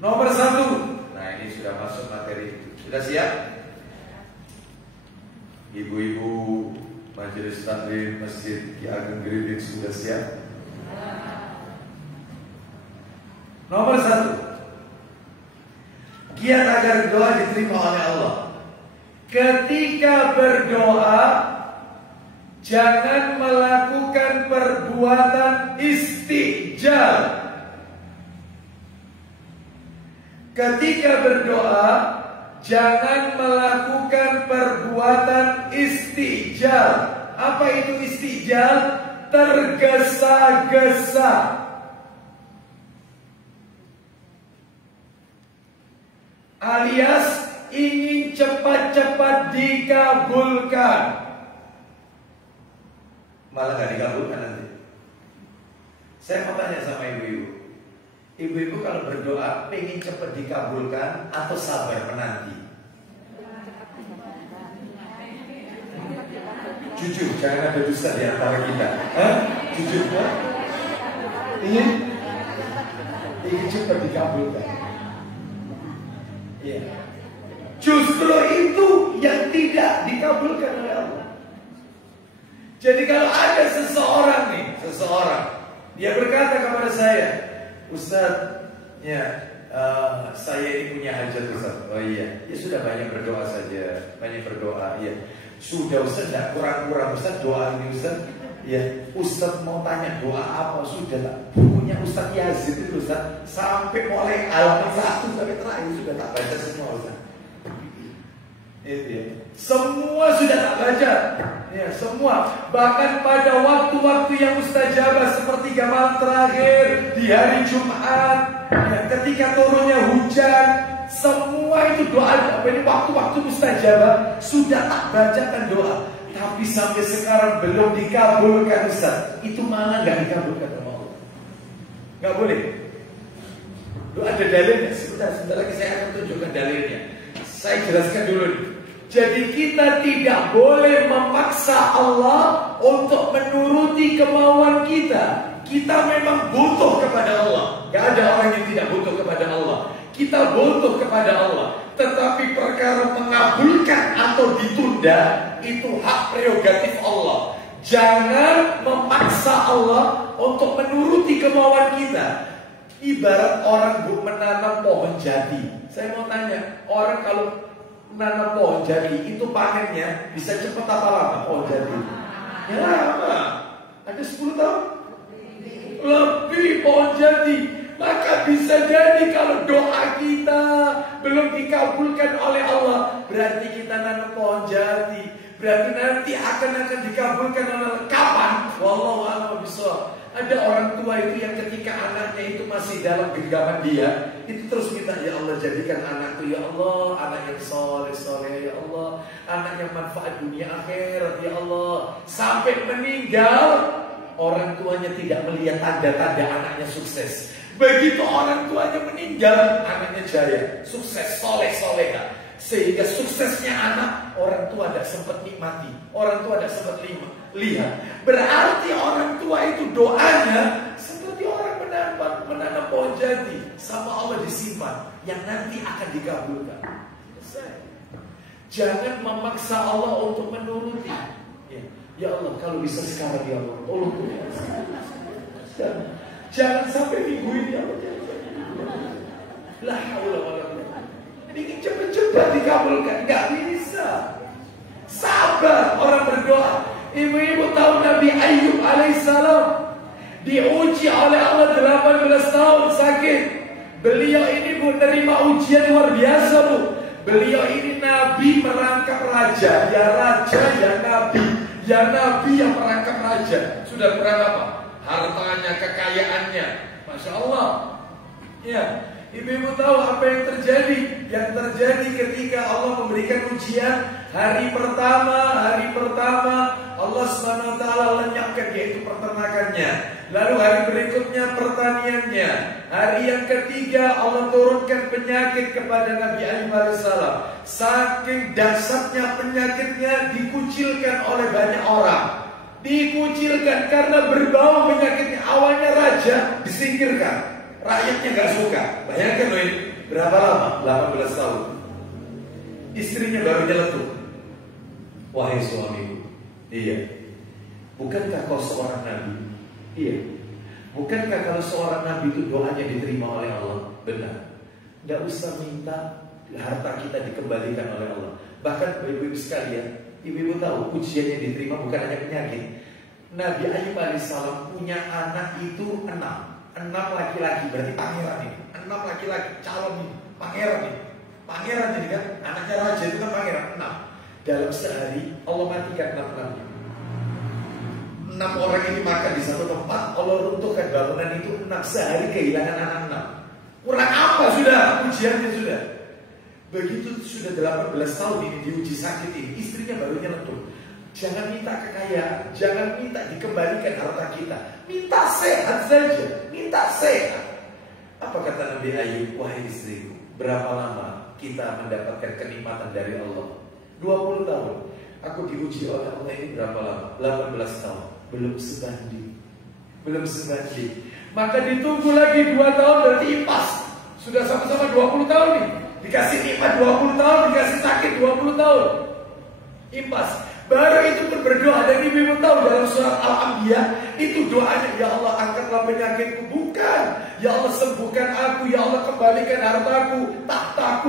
Nomor 1. Nah ini sudah masuk materi itu. Sudah siap? Ibu-ibu Majelis Taklim Masjid Ki Ageng Griffith sudah siap? Nomor 1, kiat agar doa diterima oleh Allah. Ketika berdoa, jangan melakukan perbuatan istijal. Ketika berdoa, jangan melakukan perbuatan istijal. Apa itu istijal? Tergesa-gesa. Alias ingin cepat-cepat dikabulkan. Malah gak dikabulkan nanti. Saya mau tanya sama ibu-ibu. Ibu-ibu kalau berdoa pengen cepat dikabulkan atau sabar menanti? Jujur, jangan ada dusta di antara kita. Hah? Jujur, kan? Ingin cepat dikabulkan. Iya. Justru itu yang tidak dikabulkan oleh Allah. Jadi kalau ada seseorang dia berkata kepada saya, Ustaz, ya saya ini punya hajat Ustaz. Oh iya, ya sudah banyak berdoa saja, banyak berdoa. Ya sudah Ustaz, tidak kurang-kurang Ustaz doa ini Ustaz. Ya Ustaz mau tanya doa apa sudah tak? Bukunya Ustaz Yazid itu Ustaz sampai mulai halaman 1 sampai terakhir sudah tak baca semua Ustaz. Ya. Semua sudah tak baca. Ya, semua. Bahkan pada waktu-waktu yang mustajabah seperti malam terakhir di hari Jumat, ya, ketika turunnya hujan, semua itu doa. Ini waktu-waktu mustajabah sudah tak bacakan doa. Tapi sampai sekarang belum dikabulkan Ustaz. Itu malah nggak dikabulkan sama Allah. Nggak boleh. Lu ada dalilnya. Sebentar lagi saya akan tunjukkan dalilnya. Saya jelaskan dulu nih. Jadi kita tidak boleh memaksa Allah untuk menuruti kemauan kita. Kita memang butuh kepada Allah. Gak ada orang yang tidak butuh kepada Allah. Kita butuh kepada Allah. Tetapi perkara mengabulkan atau ditunda itu hak prerogatif Allah. Jangan memaksa Allah untuk menuruti kemauan kita. Ibarat orang menanam pohon jati. Saya mau tanya, orang kalau menanam pohon jati itu panennya bisa cepat apa lama pohon jati? Ya lama. Ada 10 tahun? Lebih pohon jati. Maka bisa jadi kalau doa kita belum dikabulkan oleh Allah, berarti kita nanam pohon jati. Berarti nanti akan dikabulkan oleh Allah. Kapan? Wallahu a'lam bishawab. Ada orang tua itu yang ketika anaknya itu masih dalam genggaman dia, itu terus minta, ya Allah jadikan anakku, ya Allah anak yang soleh, ya Allah anak yang manfaat dunia akhirat, ya Allah. Sampai meninggal, orang tuanya tidak melihat tanda-tanda anaknya sukses. Begitu orang tuanya meninggal, anaknya jaya, sukses, soleha. Sehingga suksesnya anak, orang tua tidak sempat nikmati, orang tua tidak sempat lihat. Berarti orang tua itu doanya seperti orang menanam pohon jati, sama Allah disimpan, yang nanti akan dikabulkan. Selesai. Jangan memaksa Allah untuk menuruti. Ya Allah, kalau bisa sekarang ya Allah, tolong jangan sampai minggu ini ya Allah. La haula wala quwwata. Ingin cepat-cepat dikabulkan, nggak bisa. Sabar orang berdoa. Ibu-ibu tahu Nabi Ayyub alaihissalam diuji oleh Allah 18 tahun sakit. Beliau ini menerima ujian luar biasa bu. Beliau ini Nabi merangkap raja, ya Nabi. Ya Nabi yang merangkap raja. Sudah kurang apa? Hartanya, kekayaannya, Masya Allah. Ya, ibu-ibu tahu apa yang terjadi? Yang terjadi ketika Allah memberikan ujian hari pertama Allah SWT lenyapkan, yaitu peternakannya. Lalu hari berikutnya pertaniannya. Hari yang ketiga Allah turunkan penyakit kepada Nabi Ayyub alaihissalam. Saking dahsyatnya penyakitnya dikucilkan oleh banyak orang. Dikucilkan karena berbau penyakitnya. Awalnya raja disingkirkan, rakyatnya gak suka. Bayangkan loh ini, berapa lama? 18 tahun. Istrinya baru nyeletuk. Wahai suamiku, iya, bukankah kau seorang nabi? Iya. Bukankah kalau seorang nabi itu doanya diterima oleh Allah? Benar. Gak usah minta harta kita dikembalikan oleh Allah. Bahkan ibu-ibu sekalian, ibu-ibu tahu ujiannya diterima bukan hanya penyakit. Nabi Ayyub alaihissalam punya anak itu 6 laki-laki, berarti pangeran ini. 6 laki-laki, calon ini, pangeran ini. Pangeran jadi kan, anaknya raja itu kan pangeran, 6. Dalam sehari Allah matikan 6 orang ini makan di satu tempat, Allah runtuhkan bangunan itu 6. Sehari kehilangan anak 6. Kurang apa sudah ujiannya sudah. Begitu sudah 18 tahun ini diuji sakit ini, istrinya baru nyeletuk. Jangan minta kekayaan, jangan minta dikembalikan harta kita, minta sehat saja, minta sehat. Apa kata Nabi Ayyub? Wahai istriku, berapa lama kita mendapatkan kenikmatan dari Allah? 20 tahun. Aku diuji oleh Allah ini berapa lama? 18 tahun. Belum sebanding. Belum sebanding. Maka ditunggu lagi 2 tahun, berarti impas. Sudah sama-sama 20 tahun nih. Dikasih nikmat 20 tahun, dikasih sakit 20 tahun. Impas. Baru itu pun berdoa. Dan ibu tahu dalam surat Al-Anbiya itu doanya, ya Allah angkatlah penyakitku. Bukan, ya Allah sembuhkan aku, ya Allah kembalikan hartaku, tahtaku.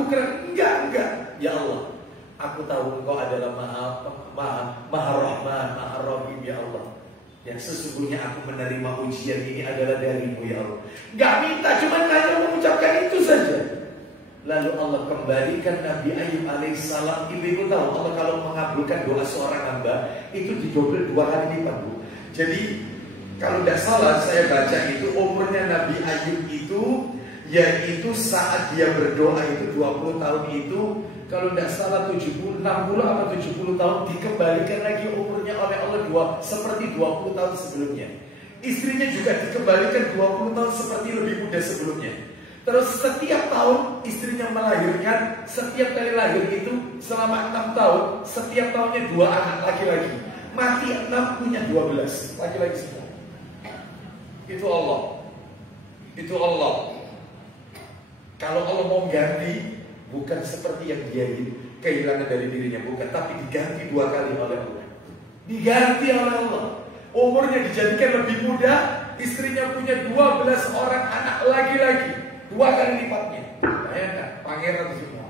Enggak. Ya Allah, aku tahu Engkau adalah Maha Rahman, Maha Rahim, ya Allah. Yang sesungguhnya aku menerima ujian ini adalah darimu, ya Allah. Enggak minta, cuma hanya mengucapkan itu saja. Lalu Allah kembalikan Nabi Ayub alaihissalam. Ibu tahu Allah kalau mengabulkan doa seorang hamba itu didobel 2 kali lipat, Bu. Jadi kalau tidak salah saya baca itu umurnya Nabi Ayub itu, yaitu saat dia berdoa itu 20 tahun itu, kalau tidak salah 60 atau 70 tahun dikembalikan lagi umurnya oleh Allah seperti 20 tahun sebelumnya. Istrinya juga dikembalikan 20 tahun seperti lebih muda sebelumnya. Terus setiap tahun istrinya melahirkan, setiap kali lahir itu selama 6 tahun, setiap tahunnya 2 anak laki-laki. Mati 6 punya 12 laki-laki semua. Itu Allah. Itu Allah. Kalau Allah mau ganti, bukan seperti yang dia kehilangan dari dirinya, bukan, tapi diganti 2 kali oleh Allah. Diganti oleh Allah. Umurnya dijadikan lebih muda, istrinya punya 12 orang anak laki-laki. 2 kali lipatnya. Bayangkan, pangeran semua.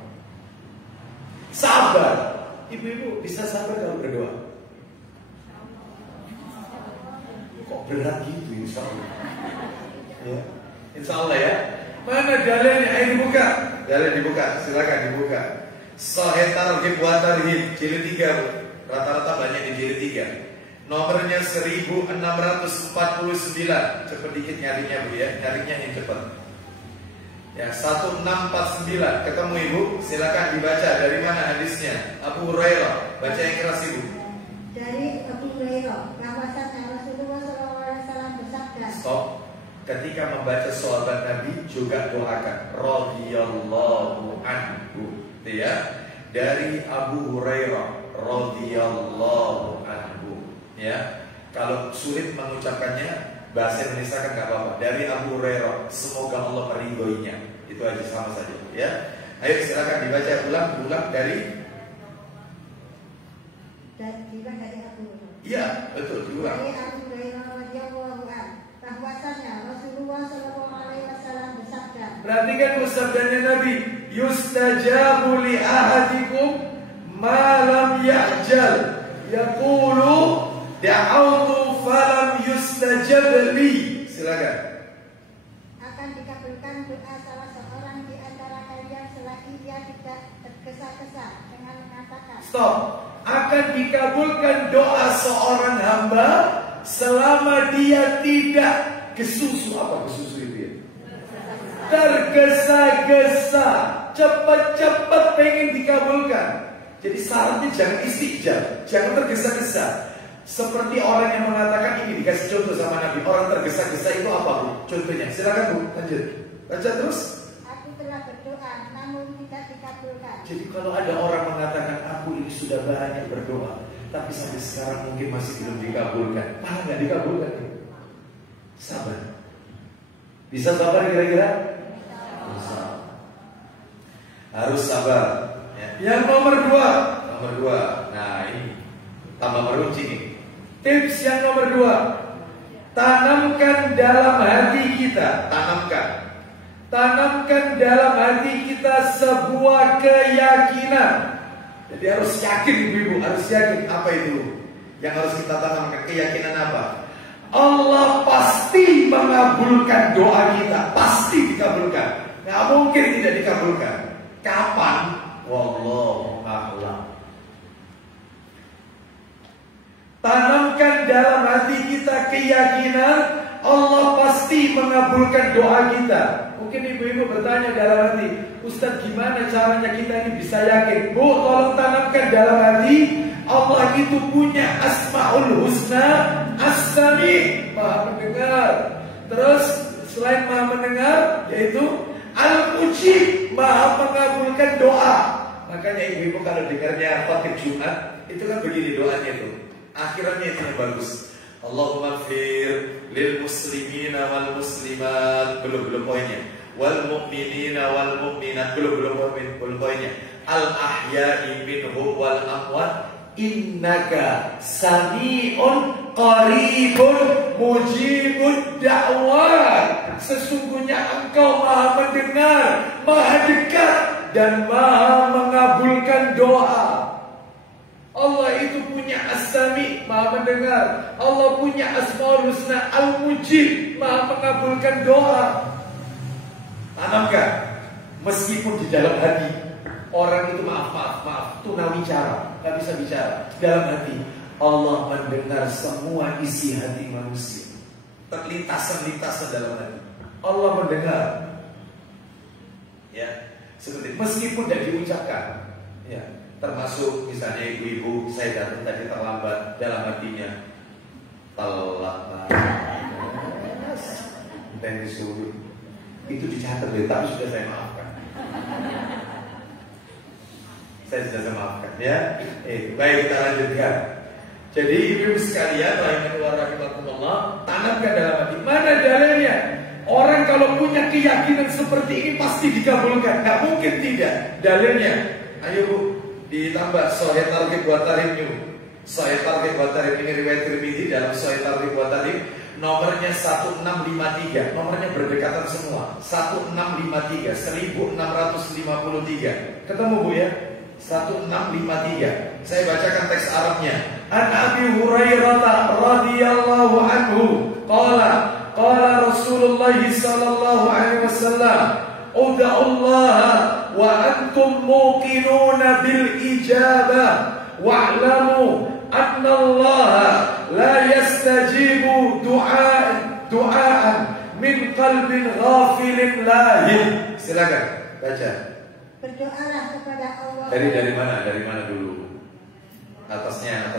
Sabar. Ibu-ibu bisa sabar kalau berdoa? Kok berat gitu, insya Allah. Ya. Insya Allah ya. Mana dalilnya? Ayo dibuka. Dalil dibuka, silakan dibuka. Sahih Targhib wa Tarhib jilid 3, Bu. Rata-rata banyak di jilid 3. Nomornya 1649. Cepat dikit nyarinya, Bu ya. Nyarinya yang cepat. Ya, 1649. Ketemu Ibu? Silakan dibaca. Dari mana hadisnya? Abu Hurairah. Baca yang keras Ibu. Dari Abu Hurairah, bahwasanya Rasulullah SAW bersabda. Stop. Ketika membaca sahabat Nabi juga doakan radhiyallahu anhu, ya. Dari Abu Hurairah radhiyallahu anhu, ya. Kalau sulit mengucapkannya bahasa Indonesia kan nggak apa-apa. Dari Abu Hurairah, semoga Allah meridhoinya. Itu aja sama saja, ya. Ayo silakan dibaca ulang dari. Dan juga dari Abu Hurairah. Iya, betul diulang. Dari Abu Hurairah radhiyallahu anhu, bahwasanya Rasulullah SAW bersabda. Perhatikan sabdanya Nabi, yustajabu li ahadikum ma lam ya'jal. Yaqulu da'autu falam yustajab li. Silakan. Akan dikabulkan doa salah seorang di antara kalian selagi dia tidak tergesa-gesa dengan mengatakan. Stop. Akan dikabulkan doa seorang hamba selama dia tidak kesusu. Apa kesusu itu ya? Tergesa-gesa, cepat-cepat pengen dikabulkan. Jadi syaratnya jangan istijab, jangan tergesa-gesa. Seperti orang yang mengatakan ini, dikasih contoh sama Nabi. Orang tergesa-gesa itu apa, Bu? Contohnya, silakan Bu, lanjut. Baca terus. Aku telah berdoa, namun tidak dikabulkan. Jadi kalau ada orang mengatakan aku ini sudah banyak berdoa, tapi sampai sekarang mungkin masih belum dikabulkan. Paham nggak dikabulkan? Sabar. Bisa sabar kira-kira? Bisa. Harus sabar. Ya. Yang nomor 2. Nah ini tambah meruncing nih. Tips yang nomor 2. Tanamkan dalam hati kita. Tanamkan dalam hati kita sebuah keyakinan. Jadi harus yakin ibu-ibu, harus yakin. Apa itu yang harus kita tanamkan? Keyakinan apa? Allah pasti mengabulkan doa kita. Pasti dikabulkan. Nggak mungkin tidak dikabulkan. Kapan? Wallahu a'lam. Tanamkan dalam hati kita keyakinan Allah pasti mengabulkan doa kita. Mungkin ibu-ibu bertanya dalam hati, Ustaz gimana caranya kita ini bisa yakin? Bu, tolong tanamkan dalam hati Allah itu punya Asmaul Husna, As-Sami, Maha mendengar. Terus selain Maha mendengar, yaitu Al-Mujib, Maha mengabulkan doa. Makanya ibu-ibu kalau dengarnya khotib Jumat, itu kan begini doanya itu. Akhirannya itu yang bagus. Allahumma fir lil muslimina wal muslimat, belum poinnya. Wal mu'minina wal mu'minat, belum poinnya. Al ahya'i minhum wal amwat innaka sami'un qaribun mujibud da'wat. Sesungguhnya engkau maha mendengar, maha dekat, dan maha mengabulkan doa. Allah itu punya as-sami, maha mendengar. Allah punya asmaul husna, al-mujib, maha mengabulkan doa. Tanamkan, meskipun di dalam hati orang itu maaf, tunawicara, gak bisa bicara. Dalam hati Allah mendengar semua isi hati manusia, lintasan-lintasan dalam hati Allah mendengar. Ya, seperti meskipun tidak diucapkan. Ya, termasuk misalnya ibu-ibu, saya datang tadi terlambat, dalam hatinya telat dan disuruh. Itu dicatat deh, tapi sudah saya maafkan. Saya sudah saya maafkan ya. Baik, kita lanjutkan. Jadi ibu sekalian, rahimakumullah, tanamkan dalam hati. Mana dalilnya? Orang kalau punya keyakinan seperti ini pasti dikabulkan. Gak mungkin tidak. Dalilnya, ayo Bu, ditambah Sahih Targhib wa Tarhib. Sahih Targhib wa Tarhib ini riwayat Tirmidzi, dalam Sahih Targhib wa Tarhib nomornya 1653. Nomornya berdekatan semua. 1653, 1653. Ketemu Bu ya? 1653. Saya bacakan teks Arabnya. An Abi Hurairah radhiyallahu anhu qala Rasulullah sallallahu alaihi wasallam, ud'ullaha wa antum muqinuna bil ijabah wa'lamu anna Allah la yastajibu du'aan min qalbin ghafilin lahin. Silakan baca. Berdoalah kepada Allah. Dari mana? Dari mana dulu? Atasnya.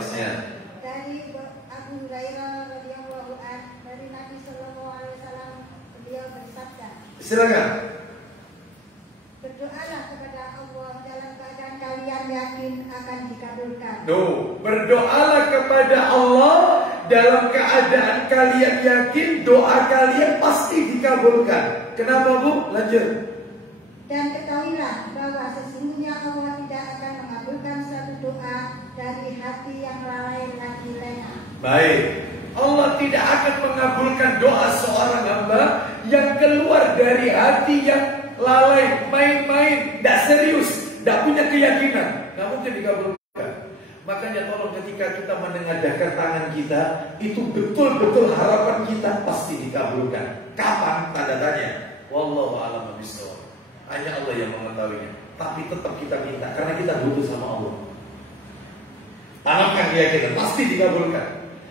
Dari Abu Hurairah radhiyallahu anhu, dari Nabi sallallahu alaihi wasallam, beliau bersabda. Silakan. Berdoalah kepada Allah dalam keadaan kalian yakin akan dikabulkan. Berdoalah kepada Allah dalam keadaan kalian yakin doa kalian pasti dikabulkan. Kenapa Bu? Lanjut. Dan ketahuilah bahwa sesungguhnya Allah tidak akan mengabulkan suatu doa dari hati yang lalai lagi lena. Baik, Allah tidak akan mengabulkan doa seorang hamba yang keluar dari hati yang lalai, main-main, tidak serius, tidak punya keyakinan. Nggak mungkin dikabulkan. Makanya tolong ketika kita menengadahkan tangan kita, itu betul-betul harapan kita pasti dikabulkan. Kapan? Tanda tanya. Wallahu a'lam bishawab. Hanya Allah yang mengetahuinya. Tapi tetap kita minta karena kita butuh sama Allah. Tanamkan keyakinan, pasti dikabulkan.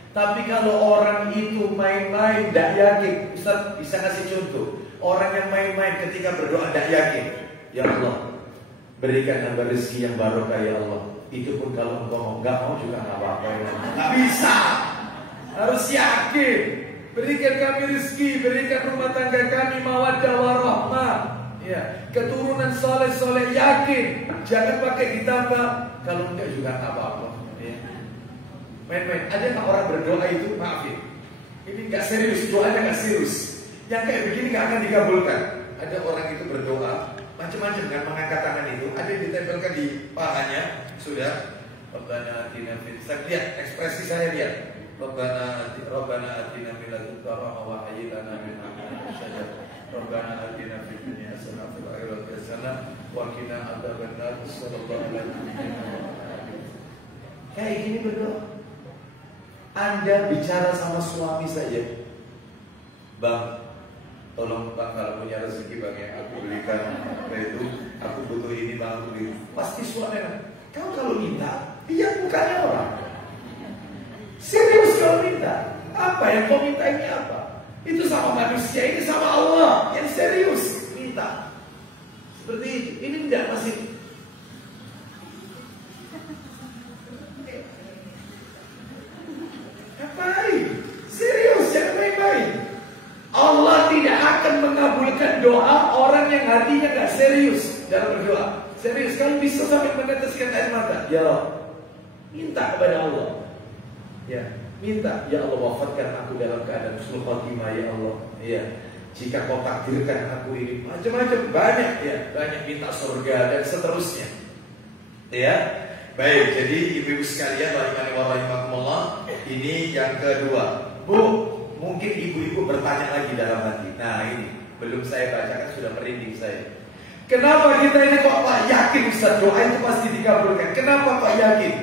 Tapi kalau orang itu main-main, tidak yakin, Ustaz bisa kasih contoh. Orang yang main-main ketika berdoa tidak yakin. Ya Allah, berikan hamba rezeki yang barokah ya Allah. Itu pun kalau engkau nggak mau juga nggak apa-apa ya. Nggak bisa. Harus yakin. Berikan kami rezeki, berikan rumah tangga kami mawaddah warahmah. Ya, keturunan soleh-soleh, yakin. Jangan pakai ditambah. Kalau enggak juga nggak apa-apa. Ya. Main-main. Ada nggak orang berdoa itu maafin? Ini nggak serius, doanya nggak serius. Yang kayak begini nggak akan dikabulkan. Ada orang itu berdoa macam-macam kan, mengangkat tangan itu. Ada yang ditempelkan di pahanya. Sudah. Rabbana atina fid. Saya lihat ekspresi saya lihat. Rabbana atina min ladunka rahmah wa hayyi lana min amrina rashada. Rabbana atina fid dunya hasanah wa fil akhirati hasanah wa qina adzabannar. Sallallahu alaihi wasallam. Kayak gini berdoa. Anda bicara sama suami saja. Bang, tolong Bang kalau punya rezeki Bang ya, aku belikan itu, aku butuh ini Bang, aku beli. Pasti suami kau kalau minta, lihat mukanya orang. Serius kalau minta. Apa yang kau minta ini apa? Itu sama manusia, ini sama Allah. Yang serius minta. Seperti itu. Ini tidak masih. Ngapain? Serius, jangan main-main. Allah tidak akan mengabulkan doa orang yang hatinya gak serius dalam berdoa. Serius, kamu bisa sampai meneteskan air mata. Ya Allah, Minta kepada Allah. Ya, minta, ya Allah wafatkan aku dalam keadaan husnul khotimah ya Allah. Ya, jika kau takdirkan aku ini macam-macam, banyak ya, banyak minta surga dan seterusnya. Ya, baik. Jadi ibu-ibu sekalian, rahimani wa rahimakumullah, ini yang kedua. Bu, mungkin ibu-ibu bertanya lagi dalam hati. Nah ini, belum saya bacakan sudah merinding saya. Kenapa kita ini kok Pak yakin Ustaz doa itu pasti dikabulkan? Kenapa Pak yakin?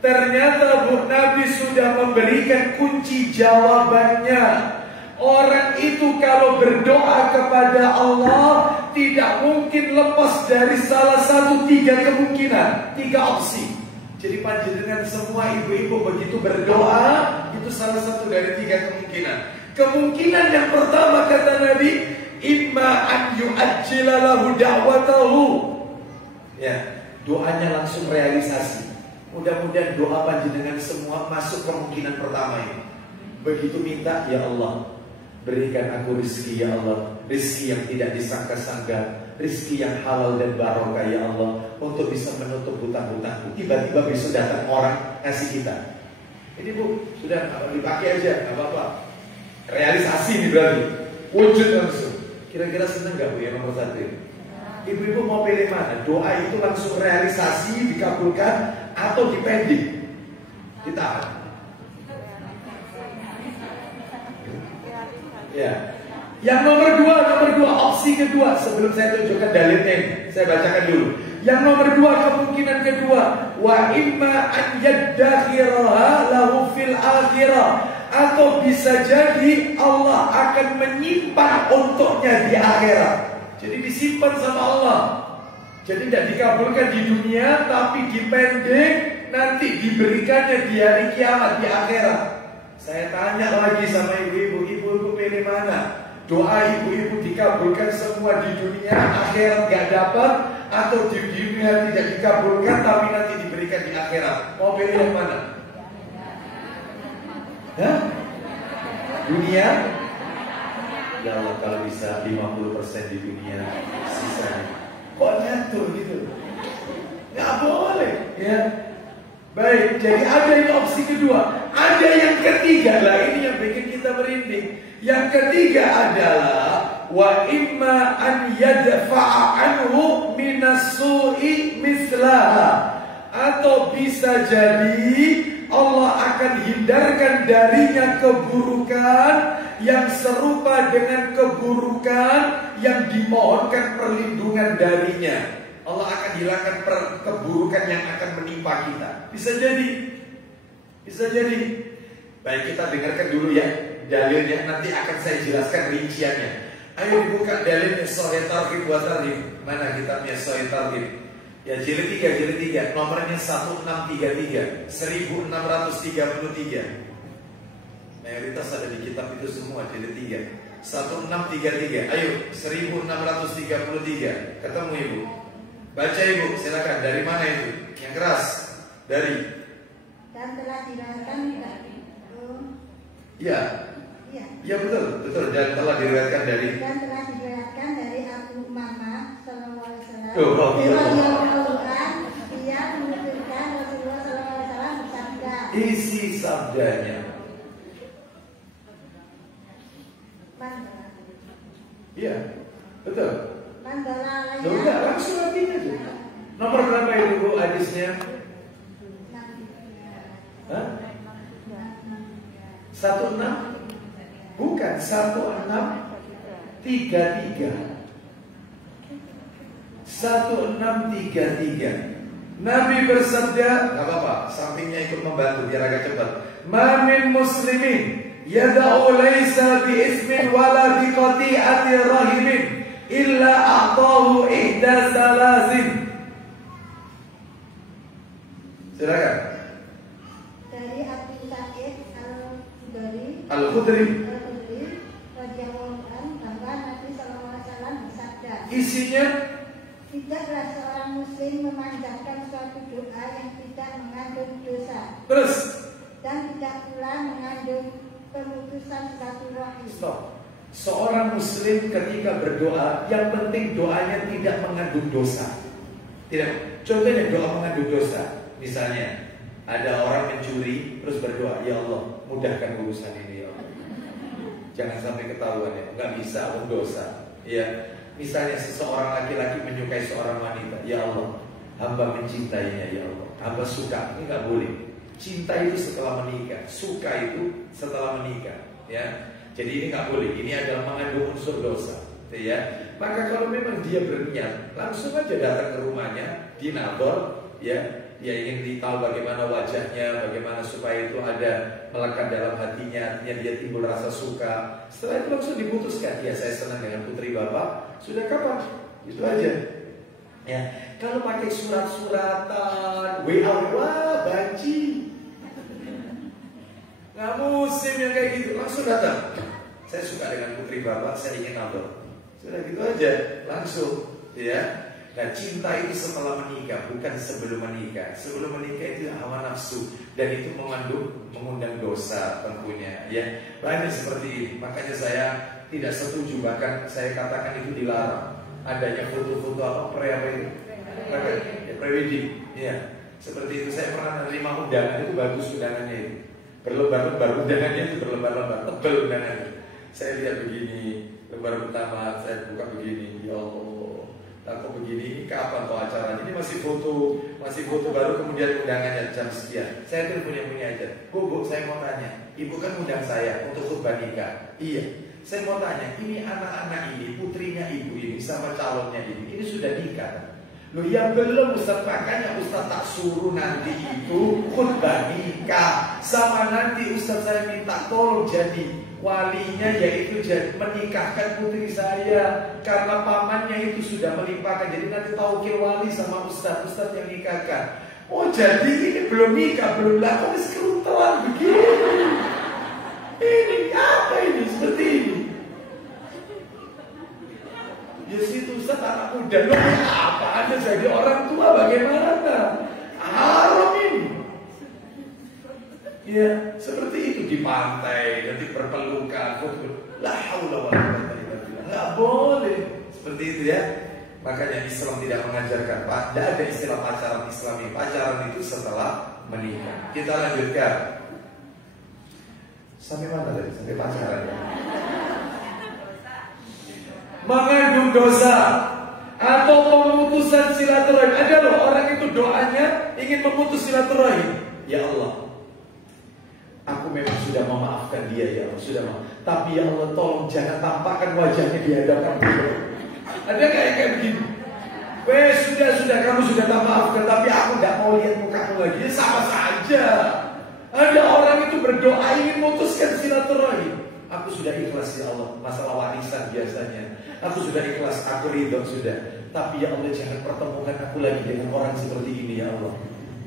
Ternyata Bu, Nabi sudah memberikan kunci jawabannya. Orang itu kalau berdoa kepada Allah tidak mungkin lepas dari salah satu 3 kemungkinan, 3 opsi. Jadi panjenengan semua ibu-ibu begitu berdoa, itu salah satu dari 3 kemungkinan. Kemungkinan yang pertama kata Nabi, imma an yu'ajjila lahu da'watahu. Ya, doanya langsung realisasi. Mudah-mudahan doa panjenengan semua masuk kemungkinan pertama ini. Begitu minta, ya Allah, berikan aku rezeki ya Allah, rezeki yang tidak disangka-sangka, rezeki yang halal dan barokah ya Allah, untuk bisa menutup hutang-hutangku. Tiba-tiba besok datang orang kasih kita. Ini Bu, sudah dipakai aja, nggak apa-apa. Realisasi nih berarti, wujud langsung. Kira-kira seneng nggak Bu yang nomor 1? Ibu-ibu mau pilih mana? Doa itu langsung realisasi, dikabulkan, atau dipending, ditahan? Ya. Yang nomor dua, opsi kedua. Sebelum saya tunjukkan dalilnya ini, saya bacakan dulu. Yang nomor 2, kemungkinan kedua, wa imma an yaddakhiraha lahu fil akhirah, atau bisa jadi Allah akan menyimpan untuknya di akhirat. Jadi disimpan sama Allah. Jadi tidak dikabulkan di dunia, tapi dipending, nanti diberikannya di hari kiamat, di akhirat. Saya tanya lagi sama ibu-ibu, ibu-ibu pilih mana? Doa ibu-ibu dikabulkan semua di dunia, akhirat gak dapat, atau di dunia tidak dikabulkan tapi nanti diberikan di akhirat. Mau pilih yang mana? Hah? Dunia? Ya Allah, kalau bisa 50% di dunia, sisanya. Kok nyatur gitu? Gak boleh, ya. Baik, jadi ada yang opsi kedua. Ada yang ketiga lah, ini yang bikin kita merinding. Yang ketiga adalah wa imma an yadfa'a anhu minas su'i mislaha, atau bisa jadi Allah akan hindarkan darinya keburukan yang serupa dengan keburukan yang dimohonkan perlindungan darinya. Allah akan hilangkan keburukan yang akan menimpa kita. Bisa jadi. Bisa jadi. Baik, kita dengarkan dulu ya dalilnya, nanti akan saya jelaskan rinciannya. Ayo dibuka dalilnya Sahih Targhib wa Tarhib. Mana kitabnya Sahih Targhib? Ya, jilid 3, nomornya 1633, 1633. Mayoritas ada di kitab itu semua, jilid 3, 1633. Ayo, 1633. Ketemu Ibu? Baca Ibu, silakan. Dari mana itu? Yang keras. Dari. Dan telah diriwayatkan Ya. Iya. Ya betul. Dan telah diriwayatkan dari. Dan telah diriwayatkan dari Abu Umamah sallallahu alaihi wasallam. Dia menuturkan Rasulullah sallallahu alaihi wasallam bersabda. Isi sabdanya. Iya, betul. Udah, langsung artinya aja. Nomor berapa itu Bu hadisnya? Hah? 16? Bukan, 1633. 1633. Nabi bersabda, nggak apa-apa, sampingnya ikut membantu biar agak cepat. Ma min muslimin yad'u laysa bi ismin wala bi qati'ati rahimin illa a'tahu ihda salazin. Silakan. Dari Abu Sa'id Al-Khudri radhiyallahu anhu bahwa Nabi sallallahu alaihi wasallam bersabda. Isinya, tidaklah seorang muslim memanjatkan suatu doa yang tidak mengandung dosa. Terus. Dan tidak pula mengandung pemutusan silaturahim. Stop. Seorang muslim ketika berdoa, yang penting doanya tidak mengandung dosa. Tidak. Contohnya doa mengandung dosa. Misalnya, Ada orang mencuri terus berdoa, ya Allah mudahkan urusan ini ya Allah. Jangan sampai ketahuan ya, nggak bisa, dosa. Ya, misalnya seseorang laki-laki menyukai seorang wanita, ya Allah hamba mencintainya ya Allah, hamba suka. Ini nggak boleh. Cinta itu setelah menikah, suka itu setelah menikah. Ya, jadi ini nggak boleh. Ini adalah mengandung unsur dosa. Ya, maka kalau memang dia berniat, langsung aja datang ke rumahnya, dinador, ya. Dia ingin tahu bagaimana wajahnya, bagaimana supaya itu ada melekat dalam hatinya, artinya dia timbul rasa suka. Setelah itu langsung diputuskan, ya saya senang dengan putri bapak, sudah kapan? Itu aja. Ya, kalau pakai surat-suratan, WA, wah banci. Nggak musim yang kayak gitu, langsung datang. Saya suka dengan putri bapak, saya ingin nabur. Sudah gitu aja, langsung, ya. Nah, cinta itu setelah menikah, bukan sebelum menikah. Sebelum menikah itu hawa nafsu, dan itu mengundang dosa tentunya. Ya, banyak seperti ini. Makanya saya tidak setuju, bahkan saya katakan itu dilarang. Adanya foto-foto apa pre-wedding. Ya, seperti itu. Saya pernah menerima undangan, itu bagus undangannya itu. Berlembar-lembar undangannya itu berlembar-lembar, tebal undangannya. Saya lihat begini, lembar pertama saya buka begini, ya Allah. Aku begini, ini kapan tuh acaranya? Ini masih foto baru, kemudian undangannya jam sekian. Saya telepon yang punya aja. Bu, saya mau tanya, ibu kan undang saya untuk khutbah nikah. Iya, saya mau tanya, ini anak-anak ini, putrinya ibu ini sama calonnya ini sudah nikah? Loh ya belum Ustaz, makanya Ustaz tak suruh nanti itu khutbah nikah. Sama nanti Ustaz saya minta tolong jadi walinya, yaitu menikahkan putri saya, karena pamannya itu sudah melimpahkan. Jadi nanti taukil wali sama Ustaz yang nikahkan. Oh jadi ini belum nikah, belum laku, sekerutelan begini. Ini apa ini, seperti ini. Ya situ Ustaz anak muda, lo apa Anda jadi orang tua bagaimana? Haram ini. Ya, seperti itu di pantai, nanti berpelukan, la haula wala quwwata illa billah. Enggak boleh seperti itu ya. Makanya Islam tidak mengajarkan, tidak ada istilah pacaran Islami. Pacaran itu setelah menikah. Kita lanjutkan. Sampai mana tadi? Sampai pacaran ya. Mengandung dosa atau pemutusan silaturahim. Ada loh orang itu doanya ingin memutus silaturahim. Ya Allah, aku memang sudah memaafkan dia ya Allah, sudah maaf. Tapi ya Allah tolong jangan tampakkan wajahnya di hadapan beliau. Ada kayak begini. Sudah kamu sudah tak maafkan, tapi aku tidak mau lihat mukamu lagi. Ya, sama saja. Ada orang itu berdoa ingin memutuskan silaturahim. Aku sudah ikhlas ya Allah, masalah warisan biasanya. Aku sudah ikhlas, aku ridho sudah. Tapi ya Allah jangan pertemukan aku lagi dengan orang seperti ini ya Allah.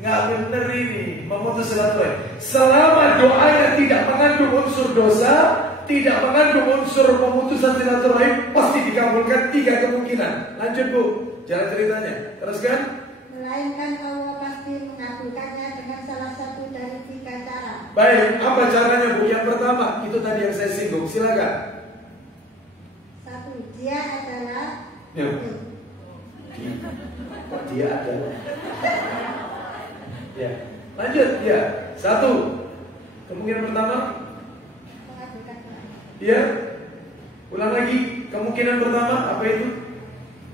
Nggak benar ini, memutus silaturahim. Selama doanya tidak mengandung unsur dosa, tidak mengandung unsur pemutusan silaturahim, pasti dikabulkan. 3 kemungkinan. Lanjut Bu, jalan ceritanya. Teruskan. Melainkan Allah pasti mengabulkannya dengan salah satu dari 3 cara. Baik, apa caranya Bu? Yang pertama, itu tadi yang saya singgung. Silakan. 1. Dia adalah Ya. Kok dia adalah? Ya, lanjut ya. 1. Kemungkinan pertama. mengabulkan doa. Ya. Ulang lagi. Kemungkinan pertama apa itu?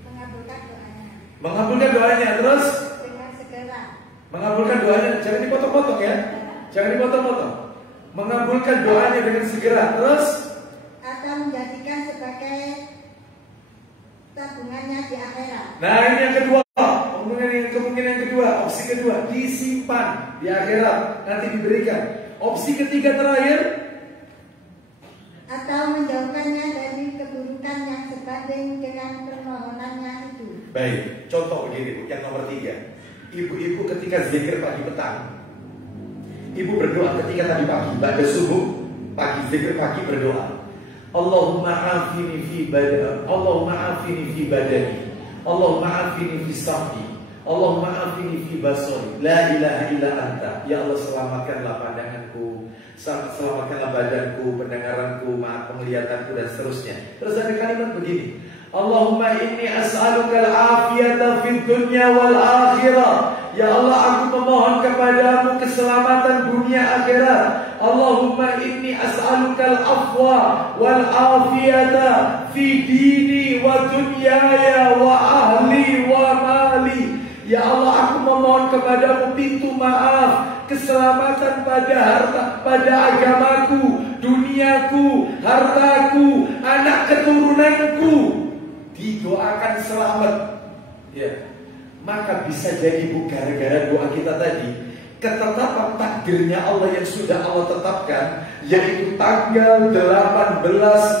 Mengabulkan doanya. Mengabulkan doanya. Terus Dengan segera. mengabulkan doanya. Jangan dipotong-potong ya. Jangan dipotong-potong. Mengabulkan doanya dengan segera. Terus Atau menjadikan sebagai tabungannya di akhirat. nah ini yang kedua. Kemungkinan yang kedua, opsi kedua, disimpan di akhirat, nanti diberikan. Opsi ketiga terakhir, atau menjauhkannya dari keburukan yang sebanding dengan permohonannya itu. baik, contoh begini, yang nomor 3. Ibu-ibu ketika zikir pagi petang, ibu berdoa ketika tadi pagi, pada subuh, pagi zikir pagi berdoa. Allahumma afini fi badani, Allahumma afini fi badani, Allahumma afini fi sam'i, Allahumma afini fi basari, la ilaha illa anta. Ya Allah selamatkanlah pandanganku, selamatkanlah badanku, pendengaranku, penglihatanku dan seterusnya. Terus ada kalimat begini, Allahumma inni as'aluka al-afiyata fid dunya wal akhirah. Ya Allah, aku memohon kepadamu keselamatan dunia akhirat. Allahumma inni as'alukal afwa wal afiyata fi dini wa dunyaya wa ahli wa mali. Ya Allah, aku memohon kepadamu pintu maaf, keselamatan pada harta, pada agamaku, duniaku, hartaku, anak keturunanku. Didoakan selamat. Ya. Maka bisa jadi gara-gara doa kita tadi, ketetapan takdirnya Allah yang sudah Allah tetapkan, yaitu tanggal 18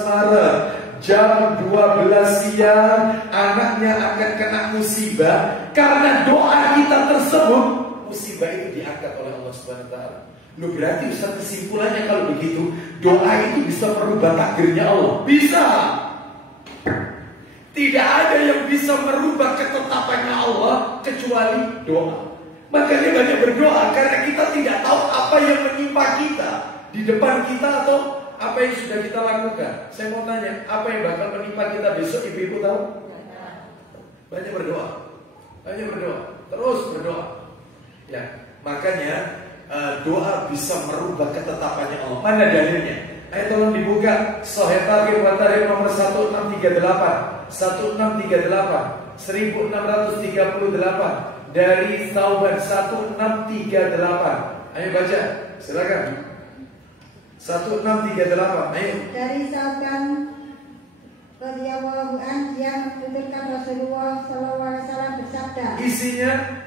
Maret jam 12 siang anaknya akan kena musibah. Karena doa kita tersebut, musibah itu diangkat oleh Allah Subhanahu wa taala. Lu berarti Ustaz, kesimpulannya kalau begitu, doa itu bisa merubah takdirnya Allah. Bisa. Tidak ada yang bisa merubah ketetapannya Allah kecuali doa. Makanya banyak berdoa, karena kita tidak tahu apa yang menimpa kita di depan kita atau apa yang sudah kita lakukan. Saya mau tanya, apa yang bakal menimpa kita besok? Ibu-ibu tahu? Banyak berdoa, banyak berdoa, terus berdoa. Ya, makanya doa bisa merubah ketetapannya Allah. Mana dalilnya? Ayo tolong dibuka Sahih Targhib wa Tarhib nomor 1638 1638 dari Taubat 1638. Ayo baca, silakan. 1638. Ayo. Dari Sauban radhiyallahu anhu, yang menuturkan Rasulullah sallallahu alaihi wasallam bersabda. Isinya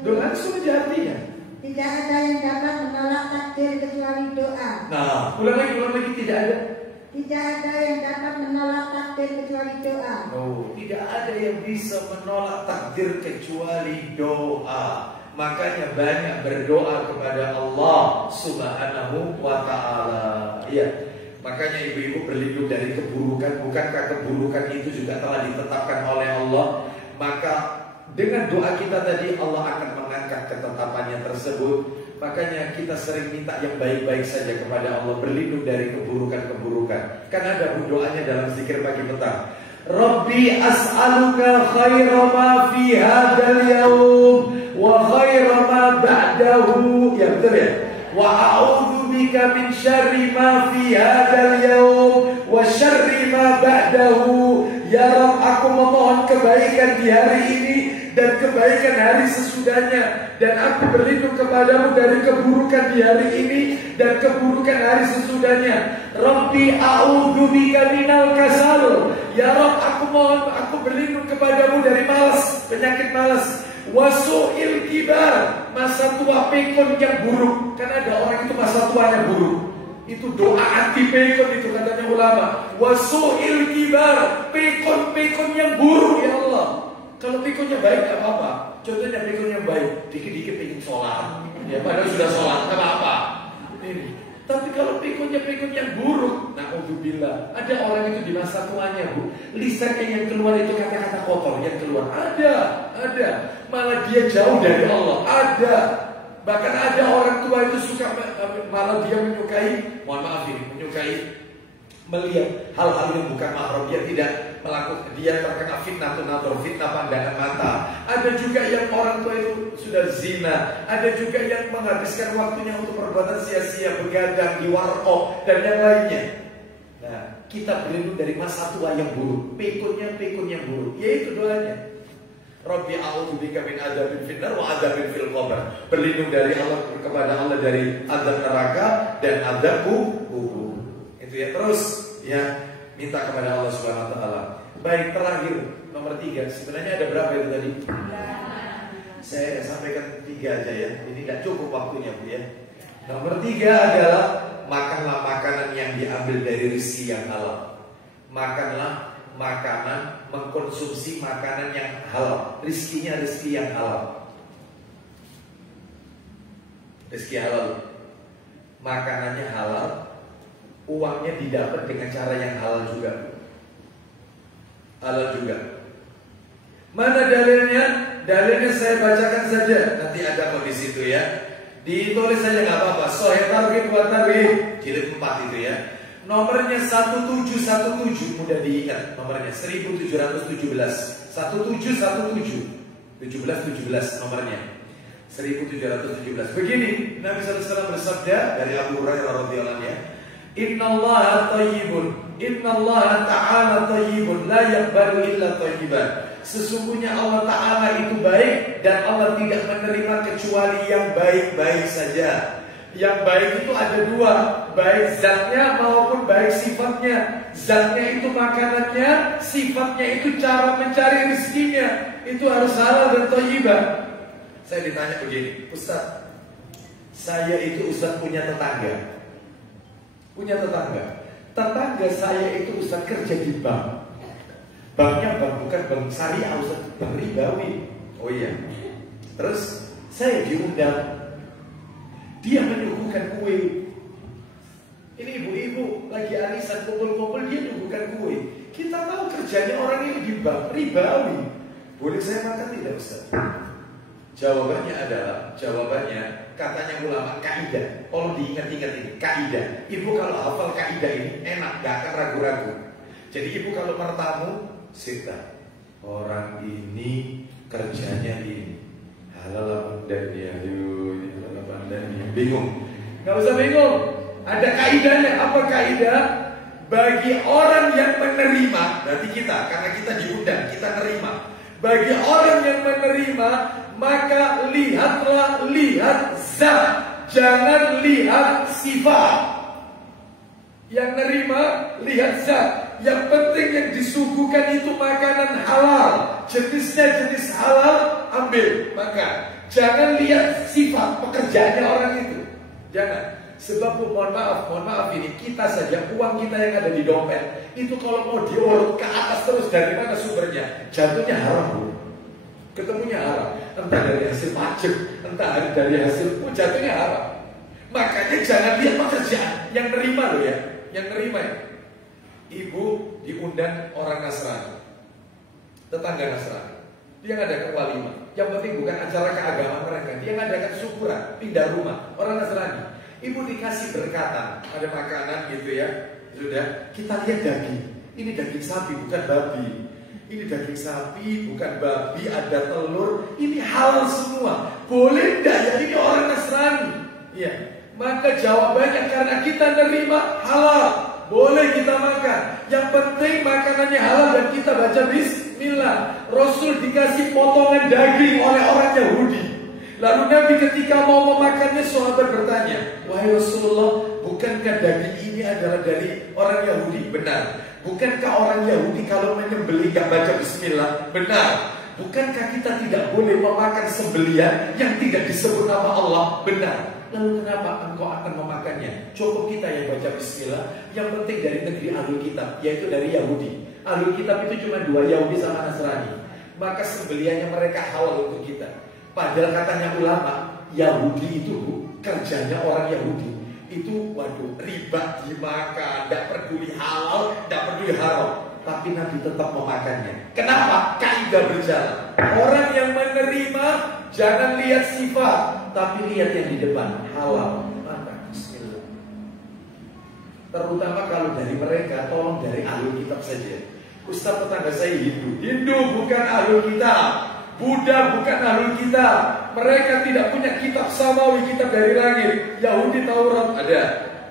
doa sudah artinya. Tidak ada yang dapat menolak takdir kecuali doa. Nah, ulang lagi, tidak ada. Tidak ada yang dapat menolak takdir kecuali doa. Oh, tidak ada yang bisa menolak takdir kecuali doa. Makanya banyak berdoa kepada Allah Subhanahu wa ta'ala. Ya. Makanya ibu-ibu berlindung dari keburukan. Bukankah keburukan itu juga telah ditetapkan oleh Allah? Maka dengan doa kita tadi Allah akan mengangkat ketetapannya tersebut. Makanya kita sering minta yang baik-baik saja kepada Allah, berlindung dari keburukan-keburukan. Kan ada doanya dalam zikir pagi petang. Rabbi as'aluka khaira ma fi hadzal yaum wa khaira ma ba'dahu. Ya betul ya. Wa a'udzu bika min syarri ma fi hadzal yaum wa syarri ma ba'dahu. Ya Rabb, aku memohon kebaikan di hari ini dan kebaikan hari sesudahnya, dan aku berlindung kepadamu dari keburukan di hari ini dan keburukan hari sesudahnya. Rabbi a'udzubika minal kasal. Ya Rabb, aku berlindung kepadamu dari malas, penyakit malas. Wasu'il kibar, masa tua pekon yang buruk. Kan ada orang itu masa tuanya buruk. Itu doa anti pekon itu katanya ulama. Wasu'il kibar, pekon-pekon yang buruk ya Allah. Kalau pikunnya baik gak apa-apa. Contohnya pikun yang baik, dikit-dikit pikun sholat, ya padahal sudah sholat, gak apa-apa. Tapi kalau pikunnya pikun yang buruk, na'udzubillah. Ada orang itu di masa tuanya, Bu, lisannya yang keluar itu kata-kata kotor yang keluar. Ada. Malah dia jauh dari Allah. Ada. Bahkan ada orang tua itu suka, malah dia menyukai, mohon maaf ini, menyukai melihat hal-hal yang bukan mahram. Dia tidak melakukan, dia terkena fitnah tunatur, fitnah pandangan mata. Ada juga yang orang tua itu sudah zina. Ada juga yang menghabiskan waktunya untuk perbuatan sia-sia, begadang di warkop dan yang lainnya. Nah, kita berlindung dari masa tua yang buruk, pikun yang buruk. Yaitu doanya, Rabbi a'udzubika min adzabin finnar wa adzabin fil qabr. Berlindung dari Allah, kepada Allah dari azab neraka dan azab kubur. Itu ya, terus ya, minta kepada Allah Subhanahu wa taala. Baik, terakhir nomor 3. Sebenarnya ada berapa itu tadi? Saya sampaikan 3 aja ya. Ini tidak cukup waktunya, Bu ya. Nomor 3 adalah makanlah makanan yang diambil dari rezeki yang halal. Makanlah makanan, mengkonsumsi makanan yang halal. Rezekinya rezeki yang halal. Rezeki halal. Makanannya halal. Uangnya didapat dengan cara yang halal juga. Halal juga. Mana dalilnya? Dalilnya saya bacakan saja. Nanti ada kok di situ ya. Ditulis saja nggak apa-apa. Sahih Targhib wa Tarhib jilid 4 itu ya. Nomornya 1717, mudah diingat nomornya 1717. 1717. 17 nomornya. 1717. Begini, Nabi SAW bersabda dari Abu Hurairah radhiyallahu anhu, Innallaha thayyibun, Innallaha ta'ala thayyibun, la yaqbalu illa thayyiban. Sesungguhnya Allah Ta'ala itu baik dan Allah tidak menerima kecuali yang baik-baik saja. Yang baik itu ada dua, baik zatnya maupun baik sifatnya. Zatnya itu makanannya, sifatnya itu cara mencari rezekinya. Itu harus halal dan thayyibah. Saya ditanya begini, Ustaz, saya itu Ustaz punya tetangga. Tetangga saya itu Ustaz kerja di bank. Banknya bank bukan bank syariah, Ustaz, bank ribawi. Oh iya. Terus saya diundang. Dia menyuguhkan kue. Ini ibu-ibu lagi arisan kumpul-kumpul, dia menyuguhkan kue. Kita tahu kerjanya orang ini di bank ribawi. Boleh saya makan tidak, Ustaz? Jawabannya katanya ulama kaidah. Tolong diingat-ingat ini, kaidah. Ibu kalau hafal kaidah ini enak, gak akan ragu-ragu. Jadi ibu kalau bertamu, sita, orang ini kerjanya ini halal dan dia halal dan dia bingung. Gak usah bingung. Ada kaidahnya. Apa kaidah? Bagi orang yang menerima, berarti kita, karena kita diundang, kita nerima. Bagi orang yang menerima, maka lihat zat, jangan lihat sifat. Yang nerima, lihat zat. Yang penting yang disuguhkan itu makanan halal, jenisnya jenis halal, ambil, makan. Jangan lihat sifat pekerjaannya orang itu. Jangan. Sebab mohon maaf ini, kita saja uang kita yang ada di dompet itu kalau mau diurut ke atas terus, dari mana sumbernya? Jatuhnya haram, ketemunya haram. Entah dari hasil pajak, entah dari hasil, jatuhnya haram. Makanya jangan lihat pekerjaan. Yang nerima loh ya, yang nerima ya. Ibu diundang orang Nasrani, tetangga Nasrani. Dia ngadakan walimah. Yang penting bukan acara keagamaan mereka. Dia ngadakan syukuran, pindah rumah, orang Nasrani. Ibu dikasih berkatan, ada makanan gitu ya. Sudah, kita lihat daging. Ini daging sapi bukan babi. Ini daging sapi bukan babi, ada telur. Ini halal semua. Boleh enggak ya ini orang Nasrani? Iya. Maka jawabannya karena kita nerima halal. Boleh kita makan. Yang penting makanannya halal dan kita baca bismillah. Rasul dikasih potongan daging oleh orang Yahudi. Lalu Nabi ketika mau memakannya, sahabat bertanya, wahai Rasulullah, bukankah daging ini adalah dari orang Yahudi? Benar. Bukankah orang Yahudi kalau menyembelih gak baca bismillah? Benar. Bukankah kita tidak boleh memakan sembelihan yang tidak disebut nama Allah? Benar. Lalu kenapa engkau akan memakannya? Cukup kita yang baca bismillah. Yang penting dari negeri Ahlul Kitab, yaitu dari Yahudi. Ahlul Kitab itu cuma dua, Yahudi sama Nasrani. Maka sembelihannya mereka halal untuk kita. Padahal katanya ulama, Yahudi itu kerjanya orang Yahudi itu, waduh, riba dimakan, tidak peduli halal, tidak peduli haram. Tapi Nabi tetap memakannya. Kenapa? Kaidah berjalan. Orang yang menerima jangan lihat sifat, tapi lihat yang di depan, halal, maka bismillah. Terutama kalau dari mereka, tolong dari Ahlul Kitab saja. Ustaz, tetangga saya Hindu bukan Ahlul Kitab. Buddha bukan Ahlul Kitab. Mereka tidak punya kitab samawi, kitab dari langit. Yahudi Taurat ada,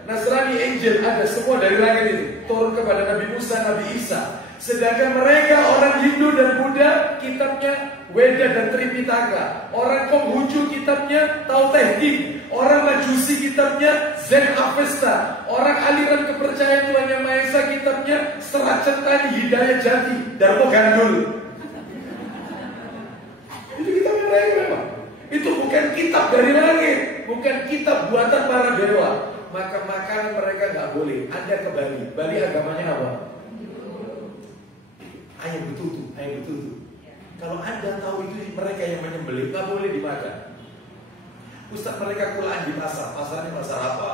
Nasrani Injil ada, semua dari langit itu turun kepada Nabi Musa, Nabi Isa. Sedangkan mereka orang Hindu dan Buddha kitabnya Weda dan Tripitaka. Orang Konghucu kitabnya Tauhid. Orang Majusi kitabnya Zen Avesta. Orang aliran kepercayaan Tuhan Yang Maha Esa kitabnya Serat Centani Hidayah Jati Darmo Gandul. Itu kitab mereka memang. Itu bukan kitab dari langit, bukan kitab buatan para dewa. Maka makanan mereka nggak boleh. Anda ke Bali, Bali agamanya apa? Ayam betutu. Kalau Anda tahu itu mereka yang menyembelih, nggak boleh dimakan. Ustaz, mereka kulaan di pasar, pasarnya pasar apa?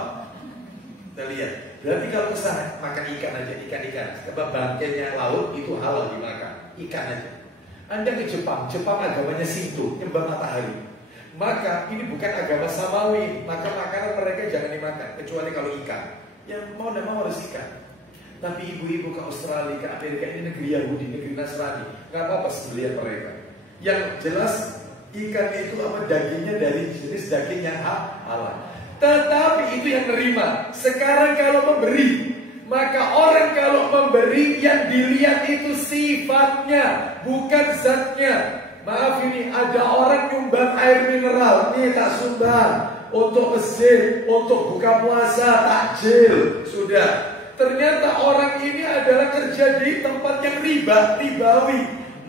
Kita lihat. Berarti kalau kesana makan ikan aja, ikan. Sebab bangkainya laut itu halal dimakan, ikan aja. Anda ke Jepang agamanya Shinto, nyembah matahari. Maka ini bukan agama samawi, maka makanan mereka jangan dimakan, kecuali kalau ikan. Yang mau dan mau harus ikan. Tapi ibu-ibu ke Australia, ke Amerika, ini negeri Yahudi, negeri Nasrani, nggak apa-apa sembelihan mereka. Yang jelas ikan itu apa, dagingnya dari jenis daging yang halal. Tetapi itu yang nerima. Sekarang kalau memberi, maka orang kalau memberi yang dilihat itu sifatnya, bukan zatnya. Maaf, ini ada orang nyumbang air mineral, nih tak sumbang untuk masjid, untuk buka puasa, takjil, sudah. Ternyata orang ini adalah kerja di tempat yang ribawi,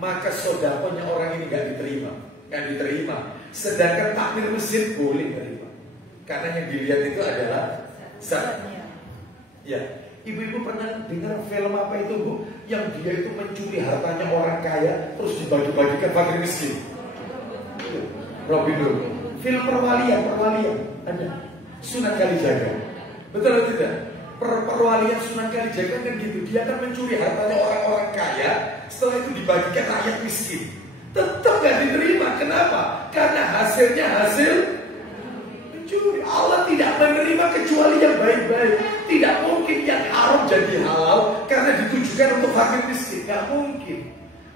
maka sodakonya orang ini gak diterima. Sedangkan takmir masjid boleh menerima, karena yang dilihat itu adalah zatnya. Ya, ibu-ibu pernah dengar film apa itu, Bu? Yang dia itu mencuri hartanya orang kaya terus dibagi-bagikan fakir miskin. Robin Hood. Film perwalian ada. Sunan Kalijaga. Betul atau tidak? Perwalian Sunan Kalijaga kan gitu. Dia kan mencuri hartanya orang-orang kaya, setelah itu dibagikan rakyat miskin. Tetap gak diterima. Kenapa? Karena hasilnya hasil mencuri. Allah tidak menerima kecuali yang baik-baik. Tidak mungkin yang haram jadi halal karena ditujukan untuk fakir miskin. Gak mungkin.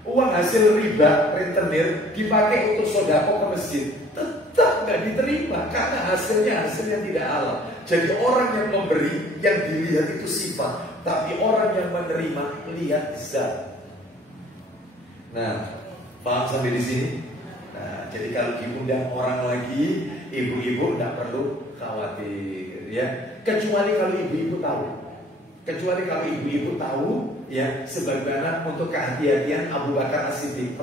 Uang hasil riba, rentenir dipakai untuk sodako ke masjid, tetap gak diterima karena hasilnya hasil yang tidak halal. Jadi orang yang memberi, yang dilihat itu sifat, tapi orang yang menerima lihat zat. Nah, paham sampai di sini? Nah, jadi kalau diundang orang lagi, ibu-ibu tidak perlu khawatir, ya. Kecuali kalau ibu-ibu tahu, ya, sebagaimana untuk kehati-hatian Abu Bakar As-Siddiq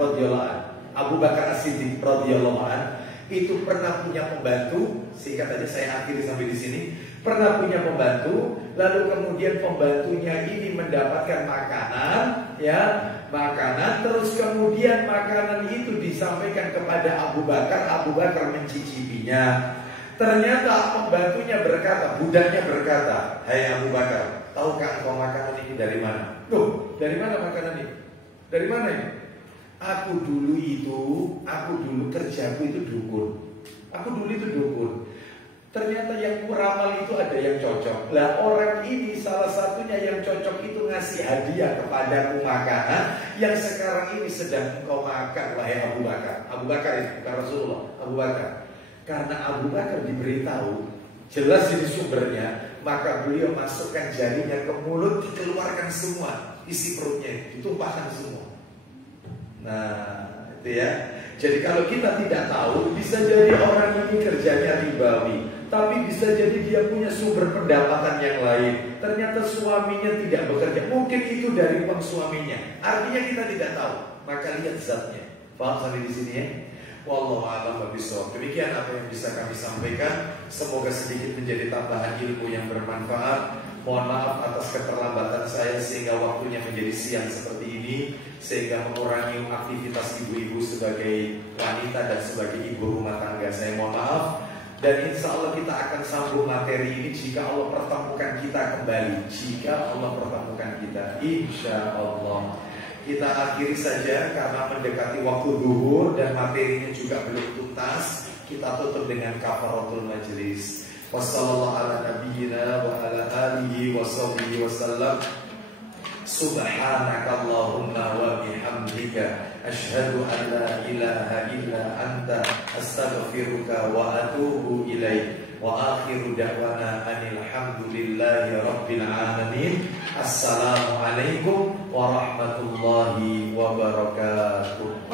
radhiyallahu an itu pernah punya pembantu. Singkat aja saya akhiri sampai di sini. Pernah punya pembantu, lalu kemudian pembantunya ini mendapatkan makanan, ya, terus kemudian makanan itu disampaikan kepada Abu Bakar. Abu Bakar mencicipinya. Ternyata pembantunya berkata, budaknya berkata, "Hai Abu Bakar, tahukah engkau makanan ini dari mana?" "Loh, dari mana makanan ini? Dari mana ini?" Aku dulu kerjaku itu dukun. Ternyata yang kuramal itu ada yang cocok. Lah orang ini salah satunya yang cocok itu ngasih hadiah kepadaku makanan yang sekarang ini sedang engkau makan, wahai Abu Bakar. Abu Bakar itu bukan Rasulullah, Abu Bakar. Karena Abu Bakar diberitahu, jelas ini sumbernya, maka beliau masukkan jarinya ke mulut, dikeluarkan semua isi perutnya, ditumpahkan semua. Nah, itu ya. Jadi kalau kita tidak tahu, bisa jadi orang ini kerjanya ribawi, tapi bisa jadi dia punya sumber pendapatan yang lain. Ternyata suaminya tidak bekerja, mungkin itu dari uang suaminya. Artinya kita tidak tahu, maka lihat zatnya. Paham sampai di sini ya? Wallahu a'lam bishawab. Demikian apa yang bisa kami sampaikan. Semoga sedikit menjadi tambahan ilmu yang bermanfaat. Mohon maaf atas keterlambatan saya sehingga waktunya menjadi siang seperti ini, sehingga mengurangi aktivitas ibu-ibu sebagai wanita dan sebagai ibu rumah tangga. Saya mohon maaf. Dan insya Allah kita akan sambung materi ini jika Allah pertemukan kita kembali. Insya Allah. Kita akhiri saja karena mendekati waktu zuhur dan materinya juga belum tuntas. Kita tutup dengan kafaratul majlis. Wassallallahu ala nabiyyina wa ala alihi wa sahbihi wasallam. Subhanakallahumma wa bihamdika asyhadu an la ilaha illa anta astaghfiruka wa atubu ilaik. Wa akhiru da'wana anil hamdulillahi rabbil alamin. Assalamualaikum warahmatullahi wabarakatuh.